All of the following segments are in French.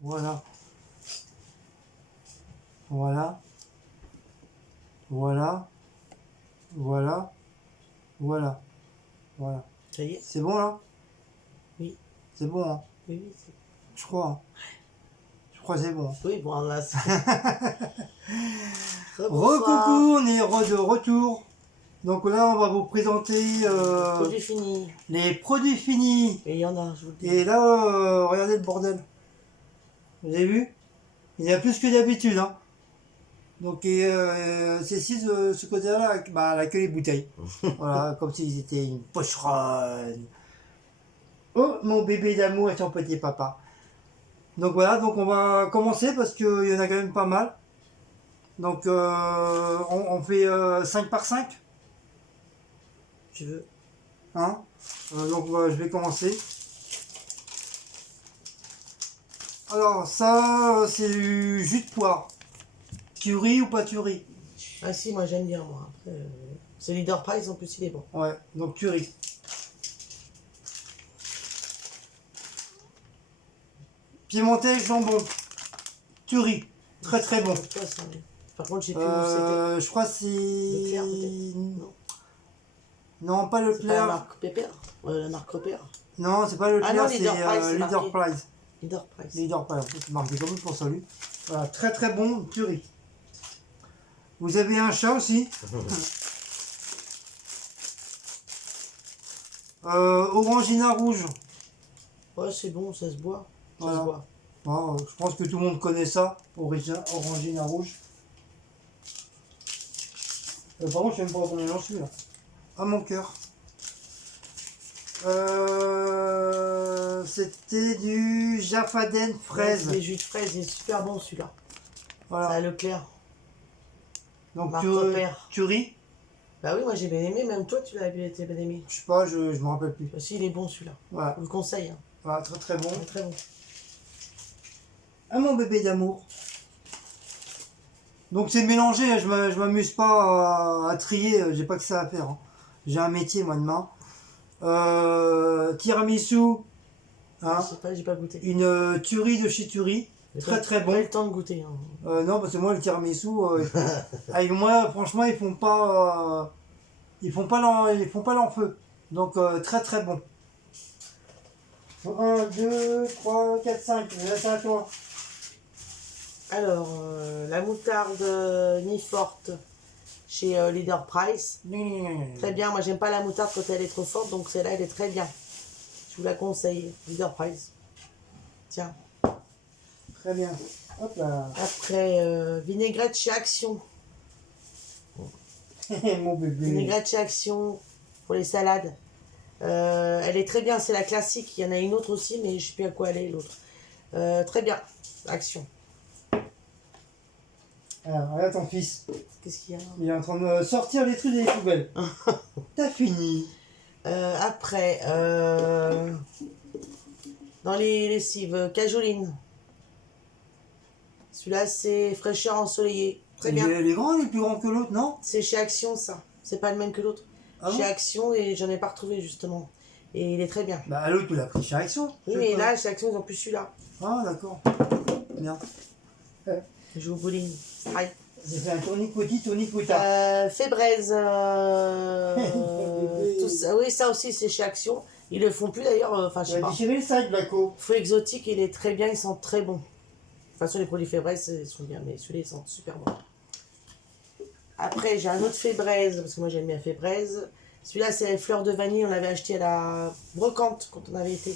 Voilà. Voilà. Voilà. Voilà. Voilà. Voilà. Ça y est? C'est bon là? Oui. C'est bon, hein? Oui, oui. Je crois. Hein. Je crois que c'est bon. Oui, bon, là, c'est... Re-coucou, on est de retour. Donc là, on va vous présenter Produit fini. les produits finis. Et il y en a, je vous le dis. Et là, regardez le bordel. Vous avez vu? Il y a plus que d'habitude. Hein. Donc, c'est ici, ce côté-là, bah, elle a que les bouteilles. Voilà, comme s'ils étaient une pocheronne. Oh, mon bébé d'amour et son petit papa. Donc voilà, donc on va commencer parce qu'il y en a quand même pas mal. Donc, on fait 5 par 5. Tu veux? Hein, donc je vais commencer. Alors ça c'est du jus de poire. Tu ris ou pas tu ris? Ah si, moi j'aime bien, moi. Après, c'est Leader Price, en plus il est bon. Ouais, donc tu ris. Pimenté jambon. Tu ris. Très très bon. Toi, ça, par contre, je sais plus où c'était. Je crois que c'est... Leclerc, peut-être? Non. Non, pas le C'est pas la Leclerc. marque Pépère? La marque Repère. Non, c'est pas le Ah non, Leclerc, Leader Price, c'est c'est Leader marqué. Price. Leader Price. Leader Price, c'est marqué comme pour salut. Voilà, très très bon, tu ris. Vous avez un chat aussi. Orangina rouge. Ouais, c'est bon, ça se boit. Ça Voilà. se boit. Bon, je pense que tout le monde connaît ça, Orangina rouge. Par contre, je sais même pas combien j'en suis là. À mon cœur. C'était du Jaffaden fraise. Les jus de fraise, il est super bon celui-là. Voilà. C'est à Leclerc. Donc Marque Repère. tu ris? Bah oui, moi j'ai bien aimé, même toi tu l'as bien aimé. Je sais pas, je me rappelle plus. Aussi, il est bon celui-là. Voilà. Je vous le conseille. Hein. Voilà, très très bon. Il est très bon. Ah mon bébé d'amour. Donc c'est mélangé, hein, je m'amuse pas à trier, j'ai pas que ça à faire. Hein. J'ai un métier moi demain. Tiramisu, hein, Je sais pas, j'ai pas goûté. une tuerie de chez Tuerie, très très bon. Pas eu le temps de goûter. Hein. Non parce que moi le tiramisu, avec moi franchement ils font pas l'enfeu. Donc très très bon. 1, 2, 3, 4, 5, c'est à toi. Alors, la moutarde Niforte chez Leader Price. Très bien, moi j'aime pas la moutarde quand elle est trop forte, donc celle-là elle est très bien. Je vous la conseille, Leader Price. Tiens. Très bien. Hop là. Après, vinaigrette chez Action. Mon bébé. Vinaigrette chez Action pour les salades. Elle est très bien, c'est la classique. Il y en a une autre aussi, mais je sais plus à quoi elle est l'autre. Très bien, Action. Alors, regarde ton fils. Qu'est-ce qu'il y a? Il est en train de sortir les trucs des poubelles. T'as fini. Après, dans les lessives, cajoline. Celui-là, c'est fraîcheur ensoleillée. Très bien. Il est grand, il est plus grand que l'autre, non? C'est chez Action, ça. C'est pas le même que l'autre. Ah Chez bon? Action, et j'en ai pas retrouvé, justement. Et il est très bien. Bah l'autre, tu l'as pris chez Action. Oui, mais là, chez Action, ils ont plus celui-là. Ah d'accord. Bien. Je vous bouline. Aïe. J'ai fait un tournique petit, tournique tard. Fébraise. Tout ça. Oui, ça aussi, c'est chez Action. Ils le font plus d'ailleurs. Enfin, je sais Tu as pas. déchiré le sac, Blaco. Fruits exotiques, il est très bien. Ils sentent très bon. De toute façon, les produits Fébraise, ils sont bien. Mais celui-là, ils sentent super bon. Après, j'ai un autre Fébraise. Parce que moi, j'aime bien Fébraise. Celui-là, c'est fleur de vanille. On l'avait acheté à la brocante quand on avait été.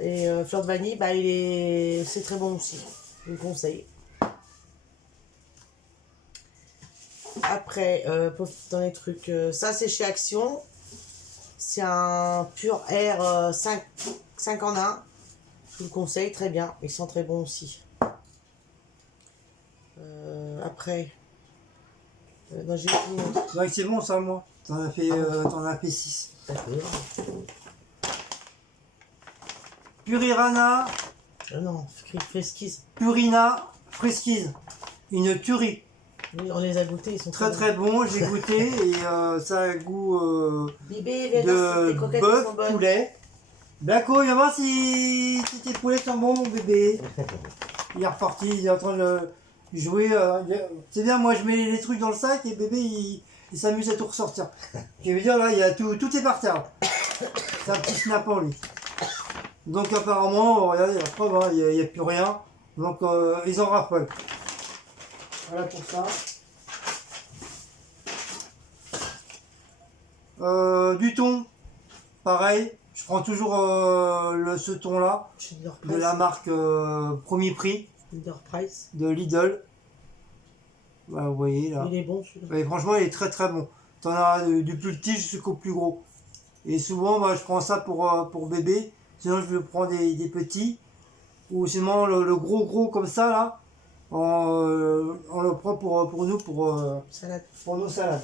Et fleur de vanille, bah, c'est très bon aussi. Je vous le conseille. Après, dans les trucs, ça c'est chez Action. C'est un pur air 5 en 1. Je vous le conseille, très bien. Ils sont très bons aussi. Après, non, j'ai une autre. Ouais, c'est bon ça, moi. T'en as fait 6. D'accord. Purirana, Non, Friskies. Purina, Friskies. Une tuerie. Oui, on les a goûtés, ils sont Très très bon, j'ai goûté et ça a un goût Bébé, viens voir si tes de croquettes sont bœuf, bonnes. poulet. Blaco, viens voir si tes tes poulettes en bon, mon bébé. Il est reparti, il est en train de jouer. C'est bien, moi je mets les trucs dans le sac et bébé il s'amuse à tout ressortir. Je veux dire, là, il y a tout est par terre. C'est un petit snappant, lui. Donc apparemment, regardez, la preuve, hein, il n'y a plus rien. Donc ils en raffolent. Voilà pour ça. Du thon, pareil. Je prends toujours ce thon là, Chez Leader de la Price. marque Premier Prix, Leader Price. de Lidl. Voilà, vous voyez là. Il est bon celui-là. Et franchement, il est très très bon. T'en as du plus petit jusqu'au plus gros. Et souvent, moi, je prends ça pour bébé. Sinon, je prends des petits. Ou sinon, le gros comme ça, là, on le prend pour nous, Salade. pour nos salades.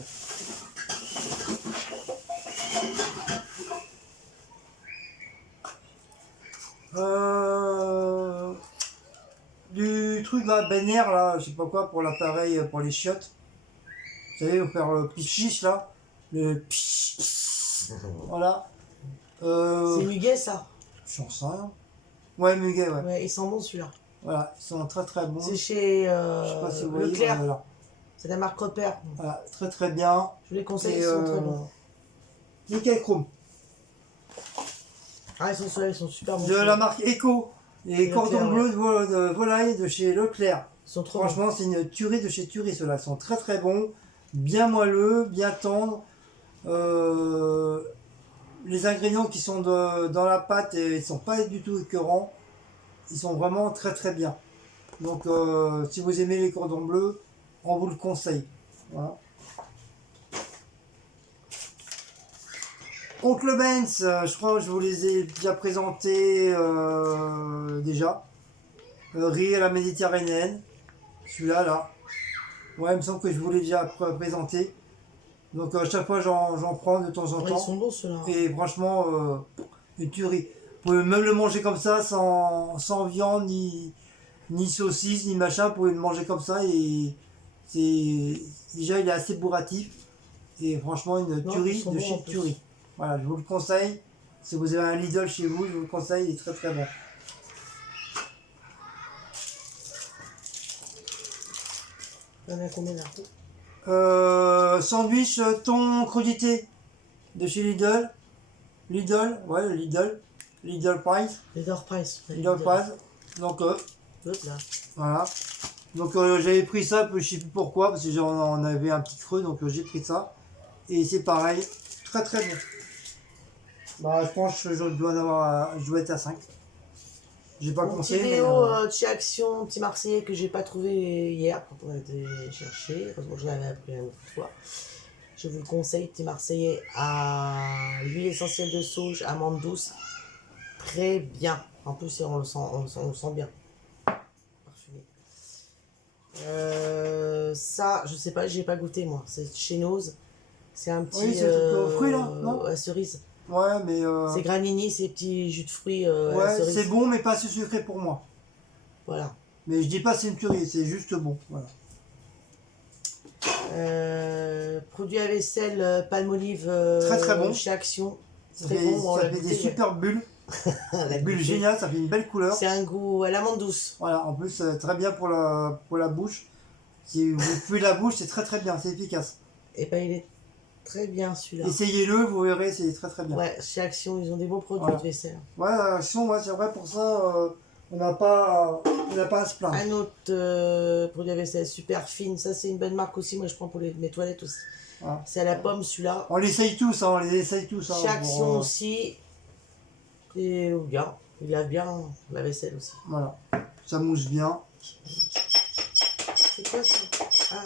Du truc là, Ben Air, là, je sais pas quoi, pour l'appareil, pour les chiottes. Vous savez, vous faire le pichiche là. Le pichiche. Voilà. C'est muguet ça. J'en sais rien. Ouais, muguet, ouais. Ouais, il sent bon celui-là. Voilà, ils sont très très bons. C'est chez Je sais pas si vous voyez. Leclerc. Voilà. C'est la marque Repère. Voilà, très très bien. Je vous les conseille, Et ils sont très bons. nickel chrome. Ah, ils sont super bons. De la marque Echo. Les Leclerc, cordons ouais. bleus de volaille de chez Leclerc. Ils sont trop bons. Franchement, c'est une tuerie de chez Tuerie, ceux-là. Ils sont très très bons. Bien moelleux, bien tendres. Les ingrédients qui sont dans la pâte, ils ne sont pas du tout écœurants. Ils sont vraiment très très bien. Donc, si vous aimez les cordons bleus, on vous le conseille. Voilà. Oncle Benz, je crois que je vous les ai déjà présentés déjà. Riz à la méditerranéenne. Celui-là, là. Ouais, il me semble que je vous l'ai déjà présenté. Donc, à chaque fois, j'en prends de temps en Ouais, temps. ils sont bons ceux-là. Et franchement, une tuerie. Vous pouvez même le manger comme ça, sans viande, ni saucisse, ni machin. Vous pouvez le manger comme ça. Et déjà, il est assez bourratif. Et franchement, une Non, tuerie ils sont de bons, en chez plus. Tuerie. Voilà, je vous le conseille. Si vous avez un Lidl chez vous, je vous le conseille. Il est très très bon. Il y en a combien là? Sandwich thon crudité de chez Lidl. Lidl, ouais, Lidl. Lidl Price. Leader Price. Lidl Price. Donc, Hop là. voilà. Donc j'avais pris ça, je sais plus pourquoi, parce que j'en avais un petit creux, donc j'ai pris ça. Et c'est pareil, très très bon. Bah je pense que je dois être à 5. J'ai pas Mon petit compté, mais Léo de chez Action, petit Marseillais que j'ai pas trouvé hier quand on a été chercher. Heureusement que je l'avais appris une autre fois. Je vous le conseille, petit Marseillais à l'huile essentielle de sauge, amande douce. Très bien. En plus, on le sent bien. Parfumé. Ça, je sais pas, j'ai pas goûté moi. C'est chez Nose. C'est un petit. Oui, c'est le truc aux fruits, là, non à cerise. ouais, mais C'est granini, ces petits jus de fruits à la ouais, cerise. c'est bon, mais pas assez sucré pour moi. Voilà. Mais je dis pas c'est une tuerie, c'est juste bon. Voilà. Produit à vaisselle Palmolive Très, très bon. chez Action. Ça Très fait, bon, on ça l'a fait goûté, des ouais. super bulles. La Bulles goûter. géniales, ça fait une belle couleur. C'est un goût à l'amande douce. Voilà, en plus, très bien pour la bouche. Si vous puez la bouche, c'est très très bien, c'est efficace. Et ben il est très bien celui-là. Essayez-le, vous verrez, c'est très très bien. Ouais, chez Action, ils ont des bons produits Voilà. de vaisselle. Ouais, Action, ouais, c'est vrai, pour ça, on n'a pas à se plaindre. Un autre produit à vaisselle super fine, ça c'est une bonne marque aussi, moi je prends pour mes toilettes aussi. Voilà. C'est à la pomme celui-là. On l'essaye tous, hein, on les essaye tous. Hein, Chez Action pour, aussi. Et bien, il lave bien la vaisselle aussi. voilà, ça mousse bien. C'est quoi ça? Ah,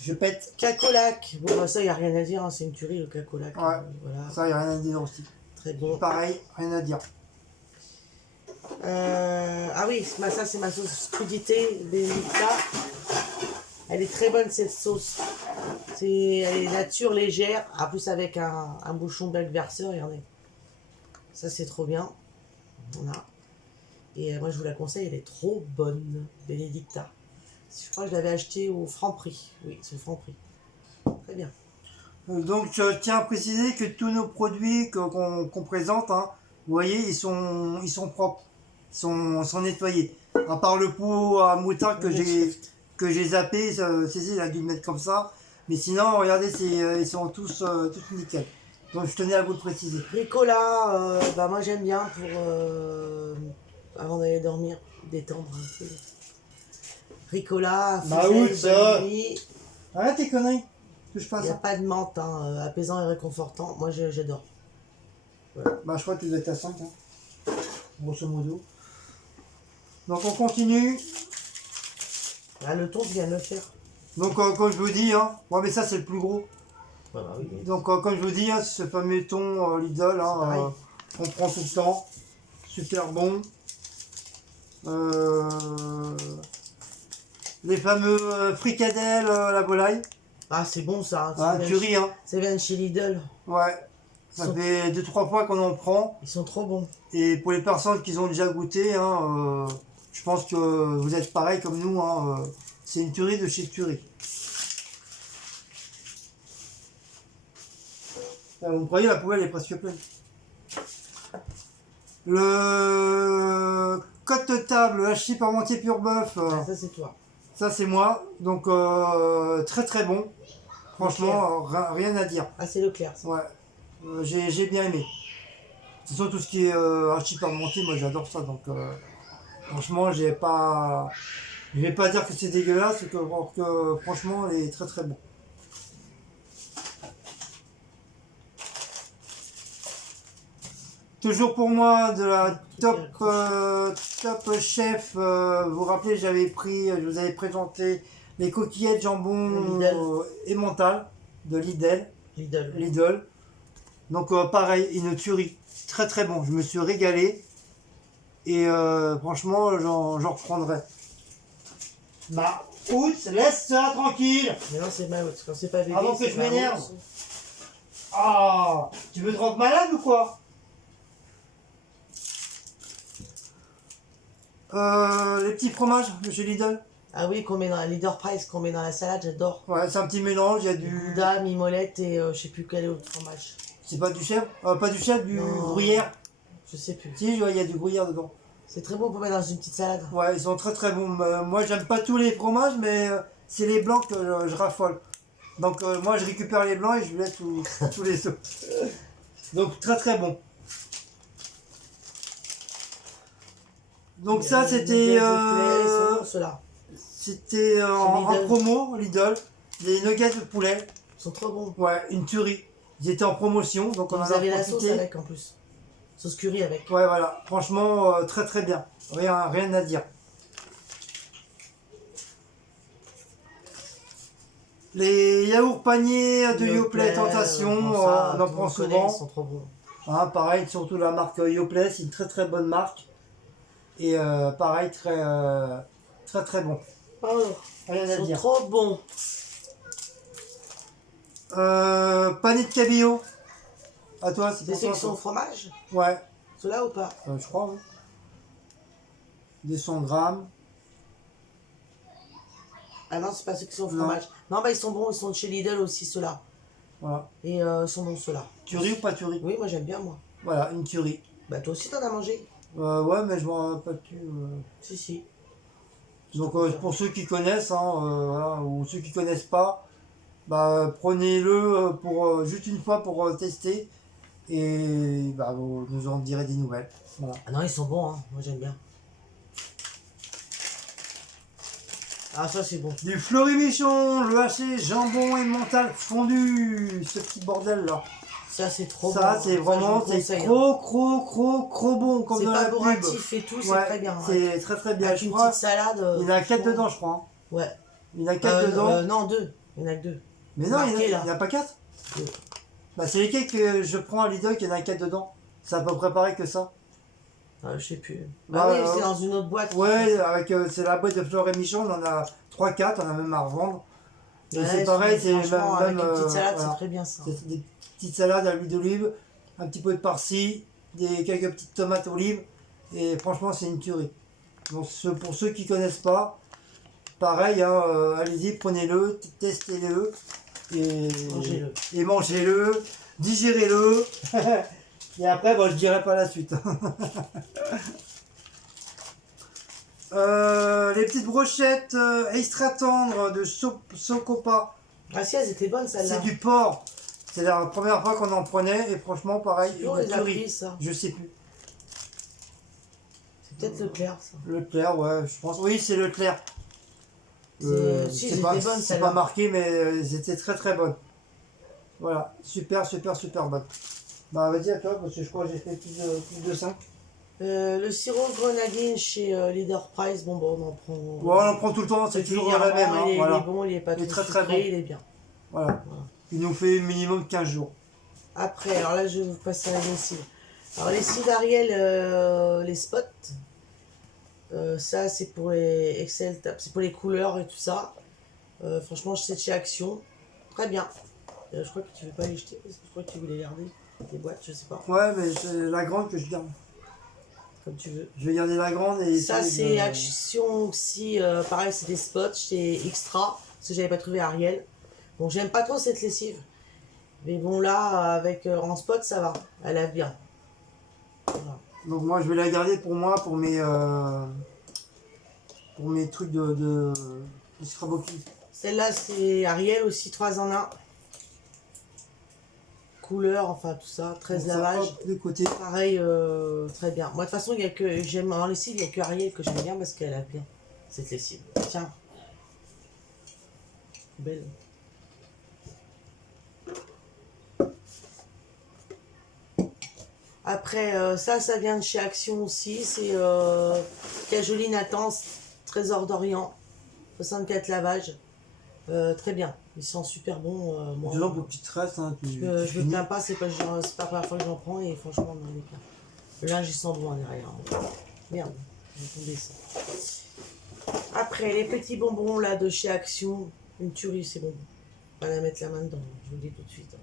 Je pète, Cacolac. Bon, bah, ça, il n'y a rien à dire, hein, c'est une tuerie le Cacolac. Ouais. Voilà, ça, il n'y a rien à dire aussi. très bon. Pareil, rien à dire. Ah oui, ça c'est ma sauce crudité, Benedicta. Elle est très bonne cette sauce. Elle est nature, légère, en plus avec un bouchon black verseur, regardez. Ça c'est trop bien. Voilà. Et moi je vous la conseille, elle est trop bonne, Benedicta. Je crois que je l'avais acheté au Franprix. Oui, c'est au Franprix. Très bien. Donc, je tiens à préciser que tous nos produits qu'on présente, hein, vous voyez, ils sont propres. sont nettoyés. À part le pot à moutarde que j'ai zappé, Cécile il a dû le mettre comme ça. Mais sinon, regardez, ils sont tous nickel. Donc je tenais à vous le préciser. Ricola, bah moi j'aime bien pour avant d'aller dormir, détendre un peu. Ricola, Maout, ça. bonne nuit. Arrête tes conneries. Touche pas Il n'y a ça. pas de menthe, hein, apaisant et réconfortant. Moi j'adore. Bah je crois que tu dois être à 5, hein, grosso modo. Donc on continue. Ah, le ton, tu viens de le faire. Donc comme je vous dis, hein, ouais, mais ça c'est le plus gros. Ouais, bah oui, mais- Donc comme je vous dis, hein, ce fameux thon Lidl, hein, pareil. on prend tout le temps. Super bon. Les fameux fricadelles à la volaille. Ah, c'est bon ça. Ah, curry, hein. Ça vient de chez Lidl. Ouais. Ça fait 2-3 fois qu'on en prend. Ils sont trop bons. Et pour les personnes qui ont déjà goûté, hein, je pense que vous êtes pareil comme nous. Hein, c'est une tuerie de chez Tuerie. Vous croyez, la poubelle est presque pleine. Le côte de table, hachis parmentier pur bœuf, Ah, ça c'est toi. ça c'est moi. Donc très très bon. Franchement, rien à dire. Ah, c'est Leclerc. Ça. Ouais, j'ai bien aimé. C'est surtout tout ce qui est hachis parmentier, moi j'adore ça. Donc franchement, je vais pas dire que c'est dégueulasse, que franchement, il est très très bon. Toujours pour moi de la top chef. Vous vous rappelez, je vous avais présenté les coquillettes jambon et mental de Lidl. Donc pareil, une tuerie. Très très bon. Je me suis régalé. Et franchement, j'en reprendrai. Bah, oups, laisse ça tranquille. Mais non, c'est Maout. Quand c'est pas bébé, Avant que c'est je m'énerve. Maout. Ah, tu veux te rendre malade ou quoi? Les petits fromages de chez Lidl. Ah oui, qu'on met dans la Leader Price, qu'on met dans la salade, j'adore. Ouais, c'est un petit mélange, il y a du... Gouda, mimolette et je sais plus quel autre fromage. C'est pas du chèvre? Pas du chèvre, du Non. gruyère. Je sais plus. Si, il y a du gruyère dedans. C'est très bon pour mettre dans une petite salade. Ouais, ils sont très très bons. Moi, j'aime pas tous les fromages, mais c'est les blancs que je raffole. Donc moi, je récupère les blancs et je laisse tous les autres. Donc très très bon. Donc ça, c'était c'était en promo, Lidl. Les nuggets de poulet. Ils sont trop bons. Ouais, une tuerie. Ils étaient en promotion, donc on en Vous a avez la sauce profité. avec en plus. Sauce curry avec. Ouais, voilà. Franchement, très très bien. Rien à dire. Les yaourts paniers de Yoplait Tentation, on en prend souvent. Ils sont trop bons. Hein, pareil, surtout la marque Yoplait, c'est une très très bonne marque. Et pareil, très très bon. Oh, Rien ils à sont dire. trop bons. Panier de cabillaud. À toi, c'est C'est pour ceux toi. qui sont au ça. fromage? Ouais, Ceux-là ou pas? je crois. Oui. Des 100 grammes. Ah non, c'est pas ceux qui sont au Non. fromage. Non, bah ils sont bons, ils sont de chez Lidl aussi, ceux-là. Voilà. Et ils sont bons, ceux-là. Tuerie ou pas tuerie? Oui, moi j'aime bien, moi. Voilà, une tuerie. Bah toi aussi t'en as mangé? Ouais, mais je m'en rappelle plus. Si, si. Donc pour ceux qui connaissent, hein, voilà, ou ceux qui connaissent pas, bah, prenez-le pour juste une fois pour tester et bah, vous nous en direz des nouvelles. Voilà. Ah non, ils sont bons, hein. Moi j'aime bien. Ah, ça c'est bon. Du fleury-michon, le haché, jambon et mental fondu, ce petit bordel là. Ça c'est trop bon. Ça c'est je vraiment vous le c'est conseille, trop bon comme c'est dans pas la pub. bourratif et tout, c'est Ouais, très bien. Ouais. c'est très très bien. Avec Je une crois petite salade. il y en a 4 franchement. dedans, je crois. Hein. Ouais. Il y en a 4 dedans. Non, 2. Il y en a que 2. Mais non, marqué, il là. n'y en a pas 4. Deux. Bah, c'est lesquels que je prends à Lidl qu'il y en a 4 dedans. C'est à peu près pareil que ça. Je sais plus. Bah, Ah oui, c'est dans une autre boîte. Ouais, avec c'est la boîte de Fleur et Michon, on en a 3-4, on a même à revendre. Et Ouais, c'est pareil, c'est franchement, même. avec une petite salade, voilà. c'est très bien ça. C'est des petites salades à l'huile d'olive, un petit peu de farci, quelques petites tomates olives. Et franchement, c'est une tuerie. Donc, pour ceux qui connaissent pas, pareil, hein, allez-y, prenez-le, testez-le. Et Mangez-le. Et mangez-le, digérez-le. Et après, bon, je dirai pas la suite. Les petites brochettes extra tendres de Socopa. Ah si, elles étaient bonnes celles-là. C'est du porc. C'est la première fois qu'on en prenait et franchement pareil. On une les a tuerie. pris, ça. Je sais plus. C'est peut-être Leclerc, ça. Leclerc, ouais, je pense. Oui, c'est Leclerc. Si, c'est pas, c'était bonne, c'est celle-là. pas marqué, mais elles étaient très très bonnes. Voilà, super bonnes. Bah vas-y à toi, parce que je crois que j'ai fait plus de 5. Le sirop grenadine chez Leader Price, bon, on en prend. Ouais, on en prend tout le temps, c'est toujours la même. Hein, il est voilà. bon, il est pas Il est trop très, très sucré, bon. il est bien. Voilà. Voilà. Il nous fait minimum 15 jours. Après, alors là, je vais vous passer à la lessive. Alors, les cils Ariel, les spots, ça, c'est pour les Excel, c'est pour les couleurs et tout ça. Franchement, c'est de chez Action. Très bien. Je crois que tu veux pas les jeter, parce que je crois que tu veux les garder. Les boîtes, je sais pas. Ouais, mais c'est la grande que je garde. Comme tu veux. Je vais garder la grande et... Ça, c'est Action aussi. Pareil, c'est des spots chez Extra, parce que j'avais pas trouvé Ariel. Bon, j'aime pas trop cette lessive. Mais bon, là, avec en spot, ça va. Elle lave bien. Voilà. Donc moi, je vais la garder pour moi, pour mes trucs de scrapbooking. Celle-là, c'est Ariel aussi, 3 en 1. Couleur, enfin tout ça, 13 Donc ça, lavages. hop, de côté. Pareil, très bien. Moi, de toute façon, il y a que j'aime en lessive, il n'y a que Ariel que j'aime bien parce qu'elle a bien cette lessive. Tiens. Belle. Après, ça vient de chez Action aussi. C'est Cajoline Attends, Trésor d'Orient, 64 lavages. Très bien, ils sont super bons. Moi, Dedans, pour petites traces. Hein, je me plains pas, c'est pas la première fois que j'en prends et franchement, on en est bien. Le linge, il sent bon derrière. Merde, j'ai tombé ça. Après, les petits bonbons là de chez Action, une tuerie, c'est bon. On va la mettre la main dedans, je vous le dis tout de suite.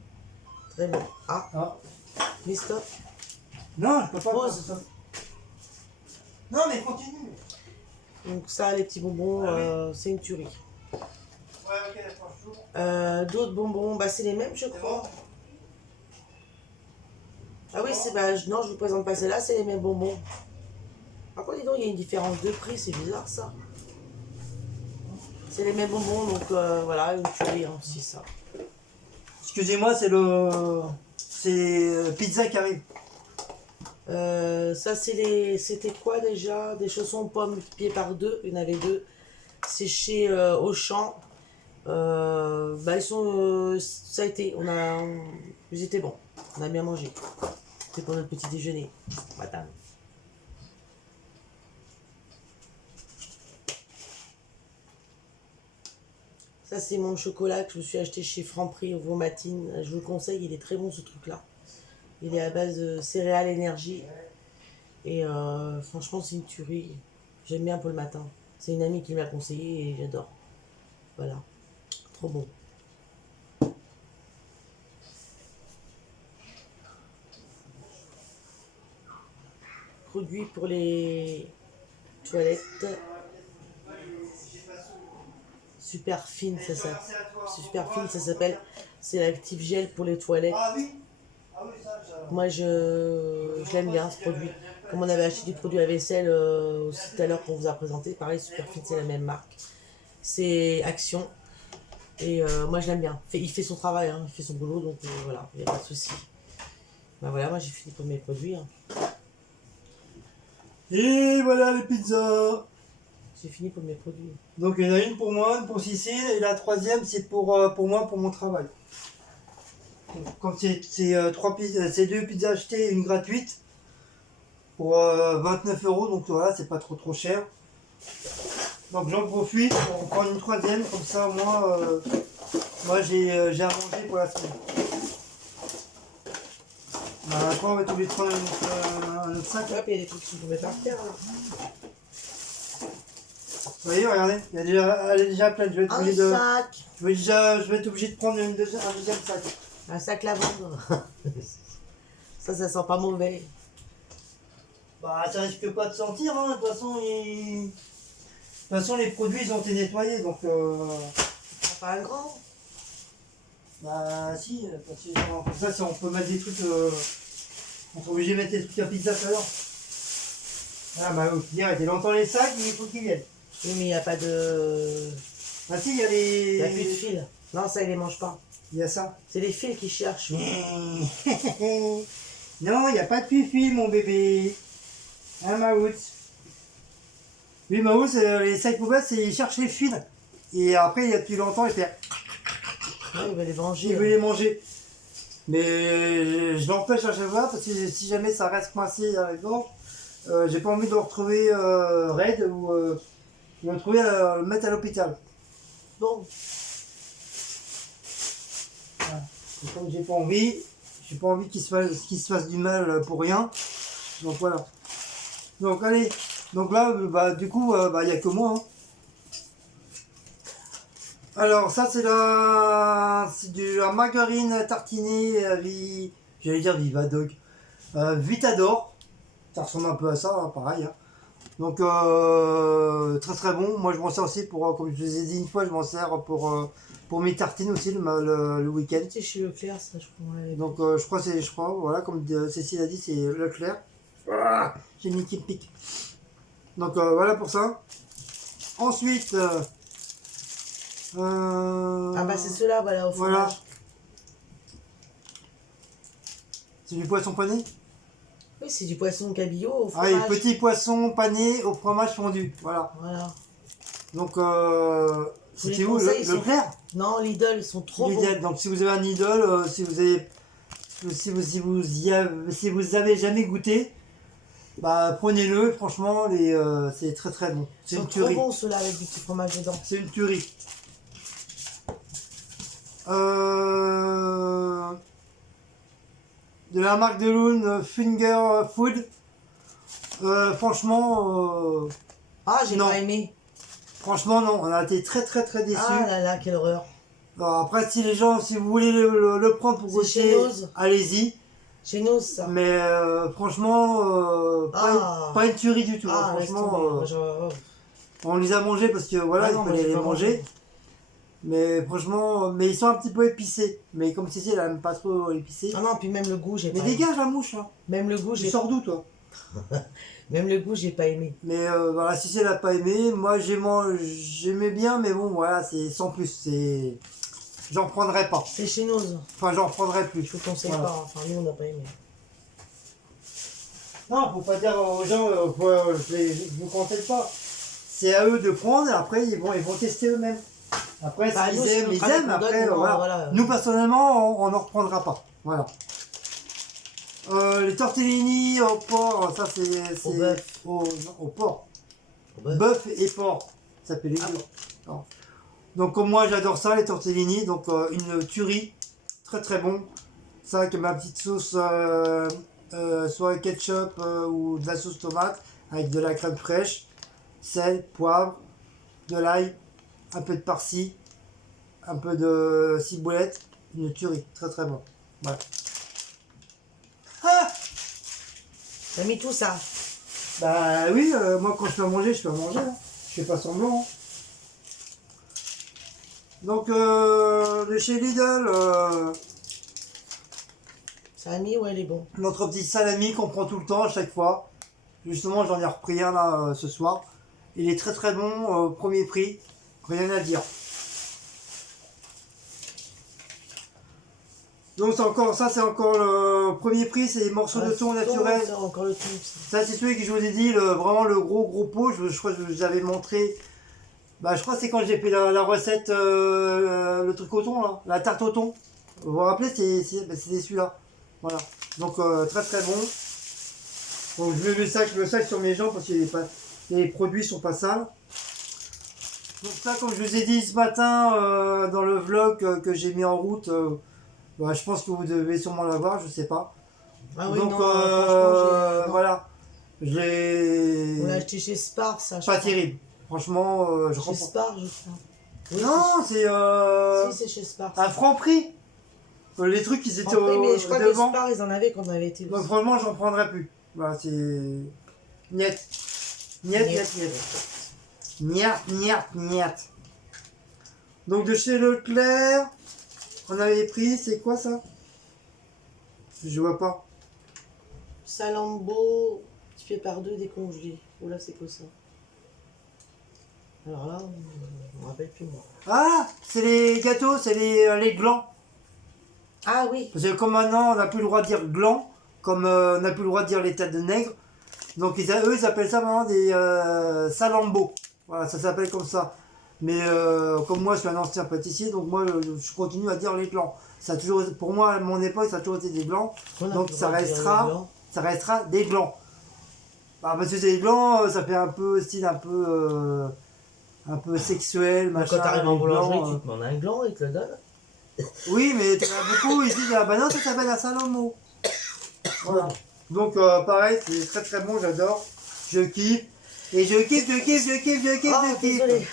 Très bon. Ah, mais stop. Non, je peux pas. Pause. Ça. Non, mais continue. Donc ça, les petits bonbons, c'est une tuerie. Ouais, ok, d'accord. D'autres bonbons, bah c'est les mêmes, je crois. Ah oui, non, je vous présente pas celle-là, c'est les mêmes bonbons. Par contre, dis donc, il y a une différence de prix, c'est bizarre ça. C'est les mêmes bonbons, donc voilà, une tuerie aussi ça. Excusez-moi, c'est pizza qui arrive. Ça, c'était quoi déjà? Des chaussons pommes multipliés par 2, il y en avait 2. C'est chez Auchan. Ils sont, ça a été, ils étaient bons, on a bien mangé. C'est pour notre petit déjeuner, madame. Ça, c'est mon chocolat que je me suis acheté chez Franprix au Vaumatine. Je vous le conseille, il est très bon ce truc-là. Il est à base de céréales énergie. Et franchement, c'est une tuerie. J'aime bien pour le matin. C'est une amie qui m'a conseillé et j'adore. Voilà. Trop bon. Produit pour les toilettes. Super fine, ça s'appelle. Super fine, ça s'appelle. C'est l'active gel pour les toilettes. Ah oui. Moi, je l'aime bien ce produit. Comme on avait acheté du produit à vaisselle aussi tout à l'heure qu'on vous a présenté, pareil, Superfit, c'est la même marque. C'est Action. Et moi, je l'aime bien. Il fait son travail, hein, il fait son boulot, donc voilà, il n'y a pas de souci. Ben voilà, moi j'ai fini pour mes produits. Hein. Et voilà les pizzas. J'ai fini pour mes produits. Donc il y en a une pour moi, une pour Cécile, et la troisième c'est pour moi, pour mon travail. Donc, comme c'est deux pizzas achetées, une gratuite, pour 29 €, donc voilà, c'est pas trop cher. Donc j'en profite pour prendre une troisième, comme ça moi j'ai à manger pour la semaine. Bah, après on va être obligé de prendre un autre sac. Ouais, puis il y a des trucs qui sont tombés par terre là. Vous voyez, regardez, elle est déjà pleine. Je vais être obligé de. Sac. Je vais être obligé de prendre un deuxième sac. Un sac lavande. Ça sent pas mauvais. Bah, ça risque pas de sentir, hein. De toute façon, les produits, ils ont été nettoyés, donc... Prends pas un grand. Bah, si, parce que comme ça, si on peut mettre des trucs... on est obligé de mettre des trucs à pizza tout à l'heure. Ah bah oui, direct, il entend les sacs, il faut qu'il vienne. Oui, mais il n'y a pas de... Ah si, il y a Il n'y a plus de les... fils. Non, ça, il les mange pas. Il y a ça. C'est les fils qui cherchent. Non, il n'y a pas de fil, mon bébé. Hein, Maout? Oui, Maout, les sacs poubelles, c'est il cherche les fils. Et après, tu l'entends, il fait... Ouais, il va les manger. Il veut les manger. Mais je l'empêche à chaque fois, parce que si jamais ça reste coincé dans la gorge, j'ai pas envie de le retrouver raide ou de le retrouver le mettre à l'hôpital. Bon, Voilà. Et comme j'ai pas envie qu'il se fasse du mal pour rien. Donc voilà. Donc allez. Donc là, bah, du coup, il n'y a que moi. Hein. Alors ça c'est de la margarine tartinée, j'allais dire Vivadoc, Vitador. Ça ressemble un peu à ça, hein, pareil. Hein. Donc très très bon. Moi je m'en sers aussi pour, comme je vous ai dit une fois, je m'en sers pour mes tartines aussi le week-end. c'est chez Leclerc, ça, je crois. Ouais. Donc je crois, voilà, comme Cécile a dit, c'est Leclerc. Ah, j'ai mis qui pique. Donc voilà pour ça. Ensuite, Ah bah c'est ceux-là, voilà, au voilà. fromage. C'est du poisson pané. Oui, c'est du poisson cabillaud au Ah fromage. oui, petit poisson pané au fromage fondu. Voilà. Voilà. Donc, Je vous c'était les où conseille, ils sont- Leclerc Non, Lidl, ils sont trop bons. Lidl. Donc, si vous avez un Lidl, si vous avez jamais goûté, bah prenez-le. Franchement, c'est très très bon. C'est Ils sont une trop tuerie. bons ceux-là avec du petit fromage dedans. C'est une tuerie. De la marque de Loon, Finger Food. Franchement, Ah, j'ai non. pas aimé. franchement non. On a été très très très déçus. Ah là là, quelle horreur. Alors, après, si vous voulez le prendre pour C'est chez goûter, Noz. allez-y. Chez nous, ça. Mais franchement, Ah. pas une tuerie du tout. Hein. Ah, laisse Franchement, tomber. Moi, on les a mangés parce que voilà, Ah il non, moi, fallait j'ai les pas manger. mangé. Mais franchement, mais ils sont un petit peu épicés. Mais comme Cécile, elle aime pas trop épicé. Ah non, puis même le goût, j'ai Mais pas aimé. dégage la mouche, là. Même le goût, Tu j'ai sors d'où, toi? Même le goût, j'ai pas aimé. Mais voilà, Cécile n'a pas aimé. Moi, j'aimais bien, mais bon, voilà, c'est sans plus. J'en prendrai pas. C'est chez nous. Enfin, j'en prendrai plus. Je vous conseille Voilà. pas. Enfin, nous, on n'a pas aimé. Non, faut pas dire aux gens, je vous conseille pas. C'est à eux de prendre et après ils vont tester eux-mêmes. Après, Bah, s'ils nous, c'est aiment, notre ils avis aiment. qu'on Après, donne, non, voilà. voilà. Nous, personnellement, on n'en reprendra pas. Voilà. Les tortellini au porc, ça c'est. Au bœuf. Non, au porc. Au bœuf. Bœuf et porc. Ça fait les Ah deux. Non. Donc, comme moi, j'adore ça, les tortellini. Donc, une tuerie. Très très bon. Ça avec ma petite sauce, soit ketchup ou de la sauce tomate, avec de la crème fraîche, sel, poivre, de l'ail, un peu de farci, un peu de ciboulette, une tuerie, très très bon. Voilà. Ah T'as mis tout ça. bah oui, moi quand je peux manger, je peux manger. Hein. Je fais pas semblant. Hein. Donc de chez Lidl, Ça a mis, ouais, il est bon. notre petit salami qu'on prend tout le temps à chaque fois. Justement, j'en ai repris un là ce soir. Il est très très bon, premier prix, rien à dire. Donc c'est encore le premier prix, c'est les morceaux de thon naturel. C'est encore le thon, ça. Ça c'est celui que je vous ai dit, vraiment le gros pot. Je crois que je vous avais montré. Bah je crois que c'est quand j'ai fait la recette, le truc au thon là, la tarte au thon. Vous vous rappelez, c'était celui-là. Voilà. Donc très très bon. Donc je mets le sac sur mes jambes parce que les produits sont pas sales. Donc ça, comme je vous ai dit ce matin dans le vlog que j'ai mis en route, bah, je pense que vous devez sûrement l'avoir, je sais pas. Ah oui, Donc non, franchement, non. voilà, je l'ai On l'a acheté chez Spar, ça. je pas crois. terrible. Franchement, je Chez comprends. Spar, je crois. Oui, Non, c'est Si, c'est chez Spar. un franc prix. Les trucs qui étaient Après, mais je crois que devant. Spar, ils en avaient quand on avait été. Donc franchement, j'en prendrai plus. Voilà, c'est niet. Niet, niet, niet. Niet, niet, niet. Donc de chez Leclerc, on avait pris, c'est quoi ça? Je vois pas. Salambo, tu fais par deux décongelé. Oula, c'est quoi ça? Alors là, je me rappelle plus moi. Ah, c'est les gâteaux, c'est les glands. Ah oui. Parce que comme maintenant, on n'a plus le droit de dire glands, comme on n'a plus le droit de dire les têtes de nègre, donc eux, ils appellent ça maintenant des salambos. Voilà, ça s'appelle comme ça. Mais comme moi, je suis un ancien pâtissier, donc moi, je continue à dire les glands. Ça a toujours, pour moi, à mon époque, ça a toujours été des glands. On a Donc plus le ça droit de dire les blancs. restera des glands. Bah, parce que c'est des glands, ça fait un peu style un peu sexuel, Donc, machin. quand t'arrives en les boulangerie, glands, tu te demandes un gland, ils te le donnent. Oui, mais t'en as beaucoup, ils disent, ah bah non, ça s'appelle un salamo. Voilà. Donc pareil, c'est très très bon, j'adore. Je kiffe. Et je kiffe. Oh, désolé.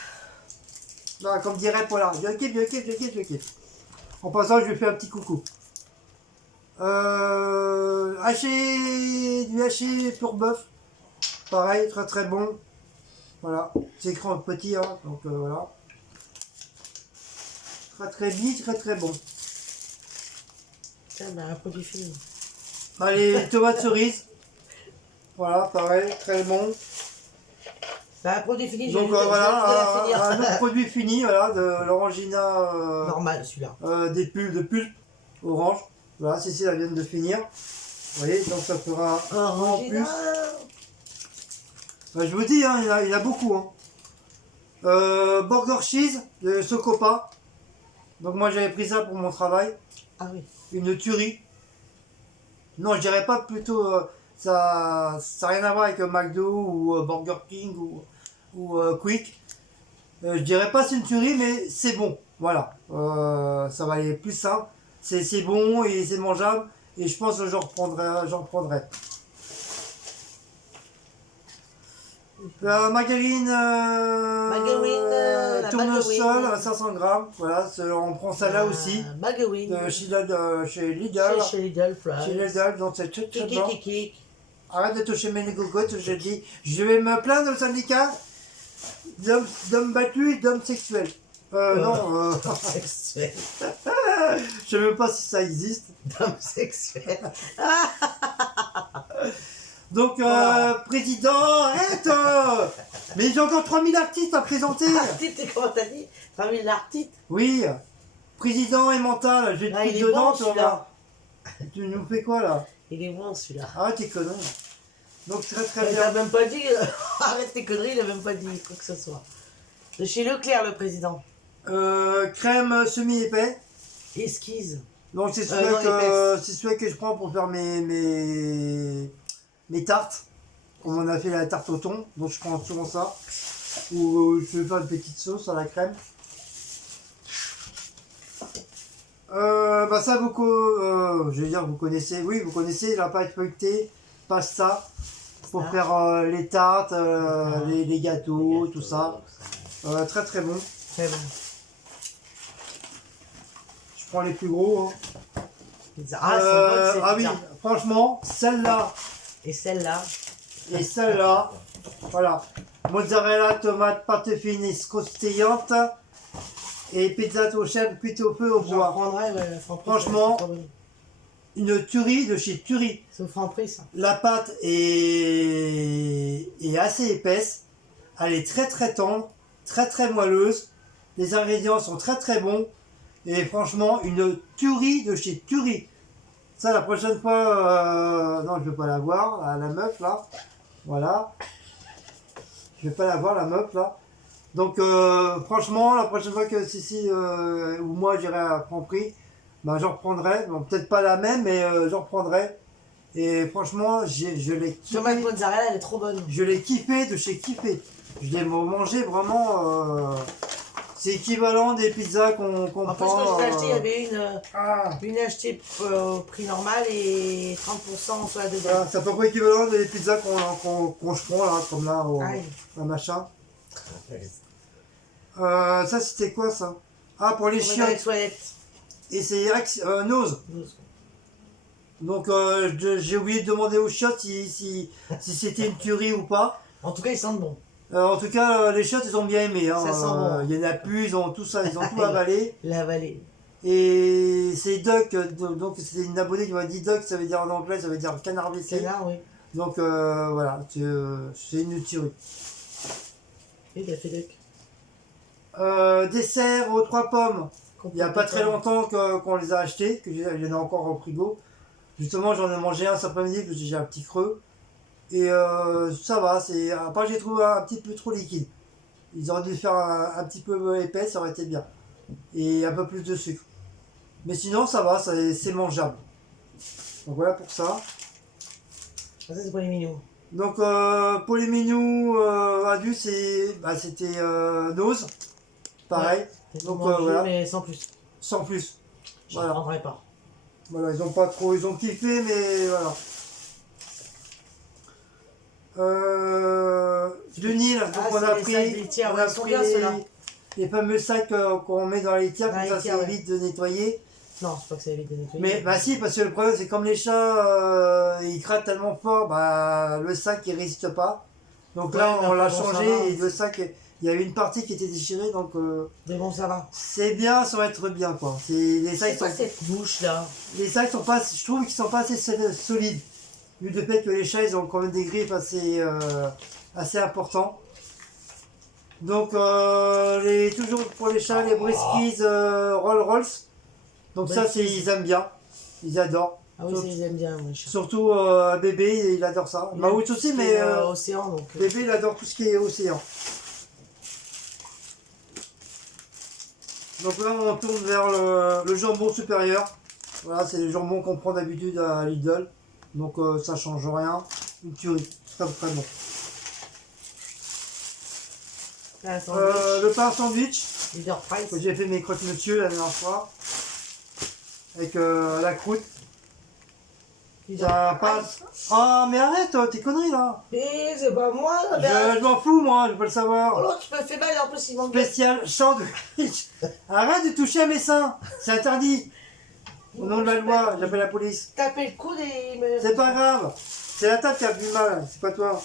Voilà, comme dirait Paula, je kiffe. En passant, je lui fais un petit coucou. Du haché pour bœuf. Pareil, très très bon. Voilà, c'est écran petit, hein, donc voilà. Très bien, très bon. Tiens, ben, un produit fini. Allez, tomates cerises. Voilà, pareil, très bon. Ben, un produit fini, je Donc vais voilà, finir. un autre produit fini, voilà, de l'orangina Normal, celui-là. des pulpes de pulpe orange. Voilà, Cécile elle vient de finir. Vous voyez, donc ça fera un en plus. Ben, je vous dis, hein, il y en a beaucoup. Hein. Burger cheese de Socopa. Donc moi j'avais pris ça pour mon travail. Ah oui. Une tuerie. Non, je dirais pas plutôt. Ça n'a rien à voir avec McDo ou Burger King ou Quick. Je dirais pas c'est une tuerie, mais c'est bon. Voilà. Ça va aller plus simple. C'est bon et c'est mangeable. Et je pense que j'en reprendrai. Margarine, la tournesol margarine. à 500 grammes. Voilà, on prend ça là aussi. Margarine. Chez Lidl. Chez Lidl, Price. Chez Lidl, donc c'est très Kiki, bon. kiki. Arrête de toucher mes gogottes, je dis. Je vais me plaindre au syndicat d'hommes battus et d'hommes sexuels. Non, Sexuel. je sais même pas si ça existe. D'homme sexuel. Donc, président, arrête mais j'ai encore 3000 artistes à présenter. Artiste, comment t'as dit? 3000 l'artiste. Oui, président et mental, j'ai le Ah, truc il est dedans, bon, tu vas voir. Tu nous fais quoi là? Il est bon celui-là. Arrête tes conneries. Donc, très très Il bien. a même pas dit. Arrête tes conneries, il a même pas dit quoi que ce soit. De chez Leclerc, le président. Crème semi-épais. Esquisse. Donc c'est non, celui que je prends pour faire mes tartes. Comme on a fait la tarte au thon, donc je prends souvent ça. Ou je vais faire une petite sauce à la crème. Bah ça je vais dire vous connaissez, oui vous connaissez la pâte feuilletée, pasta, pour faire les tartes, les gâteaux, tout ça. Très très bon. Très bon. Je prends les plus gros. Hein. Pizza. Ah, c'est bon, c'est Ah oui, pizza. franchement, celle-là Et celle-là. et celle-là, voilà. Mozzarella, tomate, pâte fine, croustillante et pizza au chef cuite au feu au J'en bois. prendrais, ouais, Franchement, c'est trop bon. Une tuerie de chez Tuerie. C'est au Franprix, ça. La pâte est assez épaisse, elle est très très tendre, très très moelleuse. Les ingrédients sont très très bons. Et franchement, une tuerie de chez Tuerie. Ça, la prochaine fois, non, je ne vais pas la voir, la meuf là. Voilà. Je vais pas la voir, la meuf là. Donc, franchement, la prochaine fois que Cécile ou moi j'irai à Franprix, ben, j'en reprendrai. Bon, peut-être pas la même, mais j'en reprendrai. Et franchement, je l'ai kiffé. Tomate mozzarella, elle est trop bonne. Je l'ai kiffé de chez Kiffé. Je l'ai mangé vraiment. C'est équivalent des pizzas qu'on En plus, prend. quand je l'ai acheté, il y avait Ah, une achetée au prix normal et 30% sur la deuxième. voilà, c'est à peu près équivalent des pizzas qu'on je prends là, comme là, Aïe. un machin. Ça, c'était quoi ça? Ah, pour les On met dans les chiottes. toilettes. Et c'est Nose. Donc, j'ai oublié de demander aux chiottes si c'était une tuerie ou pas. En tout cas, ils sentent bon. En tout cas, les chiottes, ils ont bien aimé. Hein. Ça sent bon. Il y en a plus, ils ont tout ça, ils ont tout avalé. La vallée. Et c'est Duck, donc c'est une abonnée qui m'a dit Duck, ça veut dire en anglais, ça veut dire canard WC. Canard, oui. Donc voilà, c'est une tuerie. Et il a fait des... Dessert aux 3 pommes. Il n'y a pas très longtemps qu'on les a achetés, que j'en ai encore au frigo. Justement, j'en ai mangé un cet après-midi parce que j'ai un petit creux. Et ça va, après j'ai trouvé un petit peu trop liquide. Ils auraient dû faire un petit peu épais, ça aurait été bien. Et un peu plus de sucre. Mais sinon, ça va, c'est mangeable. Donc voilà pour ça. Ah, ça, c'est pour les mignons. Donc pour les menus adultes, c'était Nose. Pareil. Ouais, Donc manger, voilà, mais sans plus. sans plus. Je Voilà. ne prendrai pas. Voilà, ils ont pas trop, ils ont kiffé, mais voilà. Du Nil, donc Ah, on c'est a les pris, sacs laitières, on ouais, a ils sont pris bien, ceux-là. les fameux sacs qu'on met dans la litière, Dans comme la ça litière, ça ouais. évite de nettoyer. Non, c'est pas que ça évite de nettoyer. Mais bah si, parce que le problème c'est comme les chats, ils grattent tellement fort, bah le sac il résiste pas. Donc là Ouais, on mais l'a bon, ça changé va. et le sac, il y avait une partie qui était déchirée, donc Mais bon, ça va. c'est bien sans être bien quoi. Les C'est sacs quoi sont, cette bouche-là? les sacs sont pas, je trouve qu'ils sont pas assez solides. Vu le fait que les chats ils ont quand même des griffes assez importants. Donc toujours pour les chats, les Briskies Rolls. Donc ça ils aiment bien, ils adorent. Ah oui, ça, ils aiment bien, les chats. Surtout bébé, il adore ça. Maout aussi, mais océan, donc. bébé il adore tout ce qui est océan. Donc là on tourne vers le jambon supérieur. Voilà, c'est le jambon qu'on prend d'habitude à Lidl. Donc ça change rien. Une tuerie, très très bon. Un sandwich. Le pain sandwich, Leader Price. que j'ai fait mes croque-monsieur la dernière fois. Avec la croûte. Ça passe. Ah mais arrête, tes conneries là. Mais c'est pas moi, là. Ben... Je m'en fous moi, je veux pas le Oh savoir. l'autre, tu me fais mal, en plus, il manque. Spécial sandwich. Arrête de toucher à mes seins, c'est interdit. Au nom de la loi, j'appelle la police. Taper le coude et il me. C'est pas grave. C'est la table qui a du mal, c'est pas toi.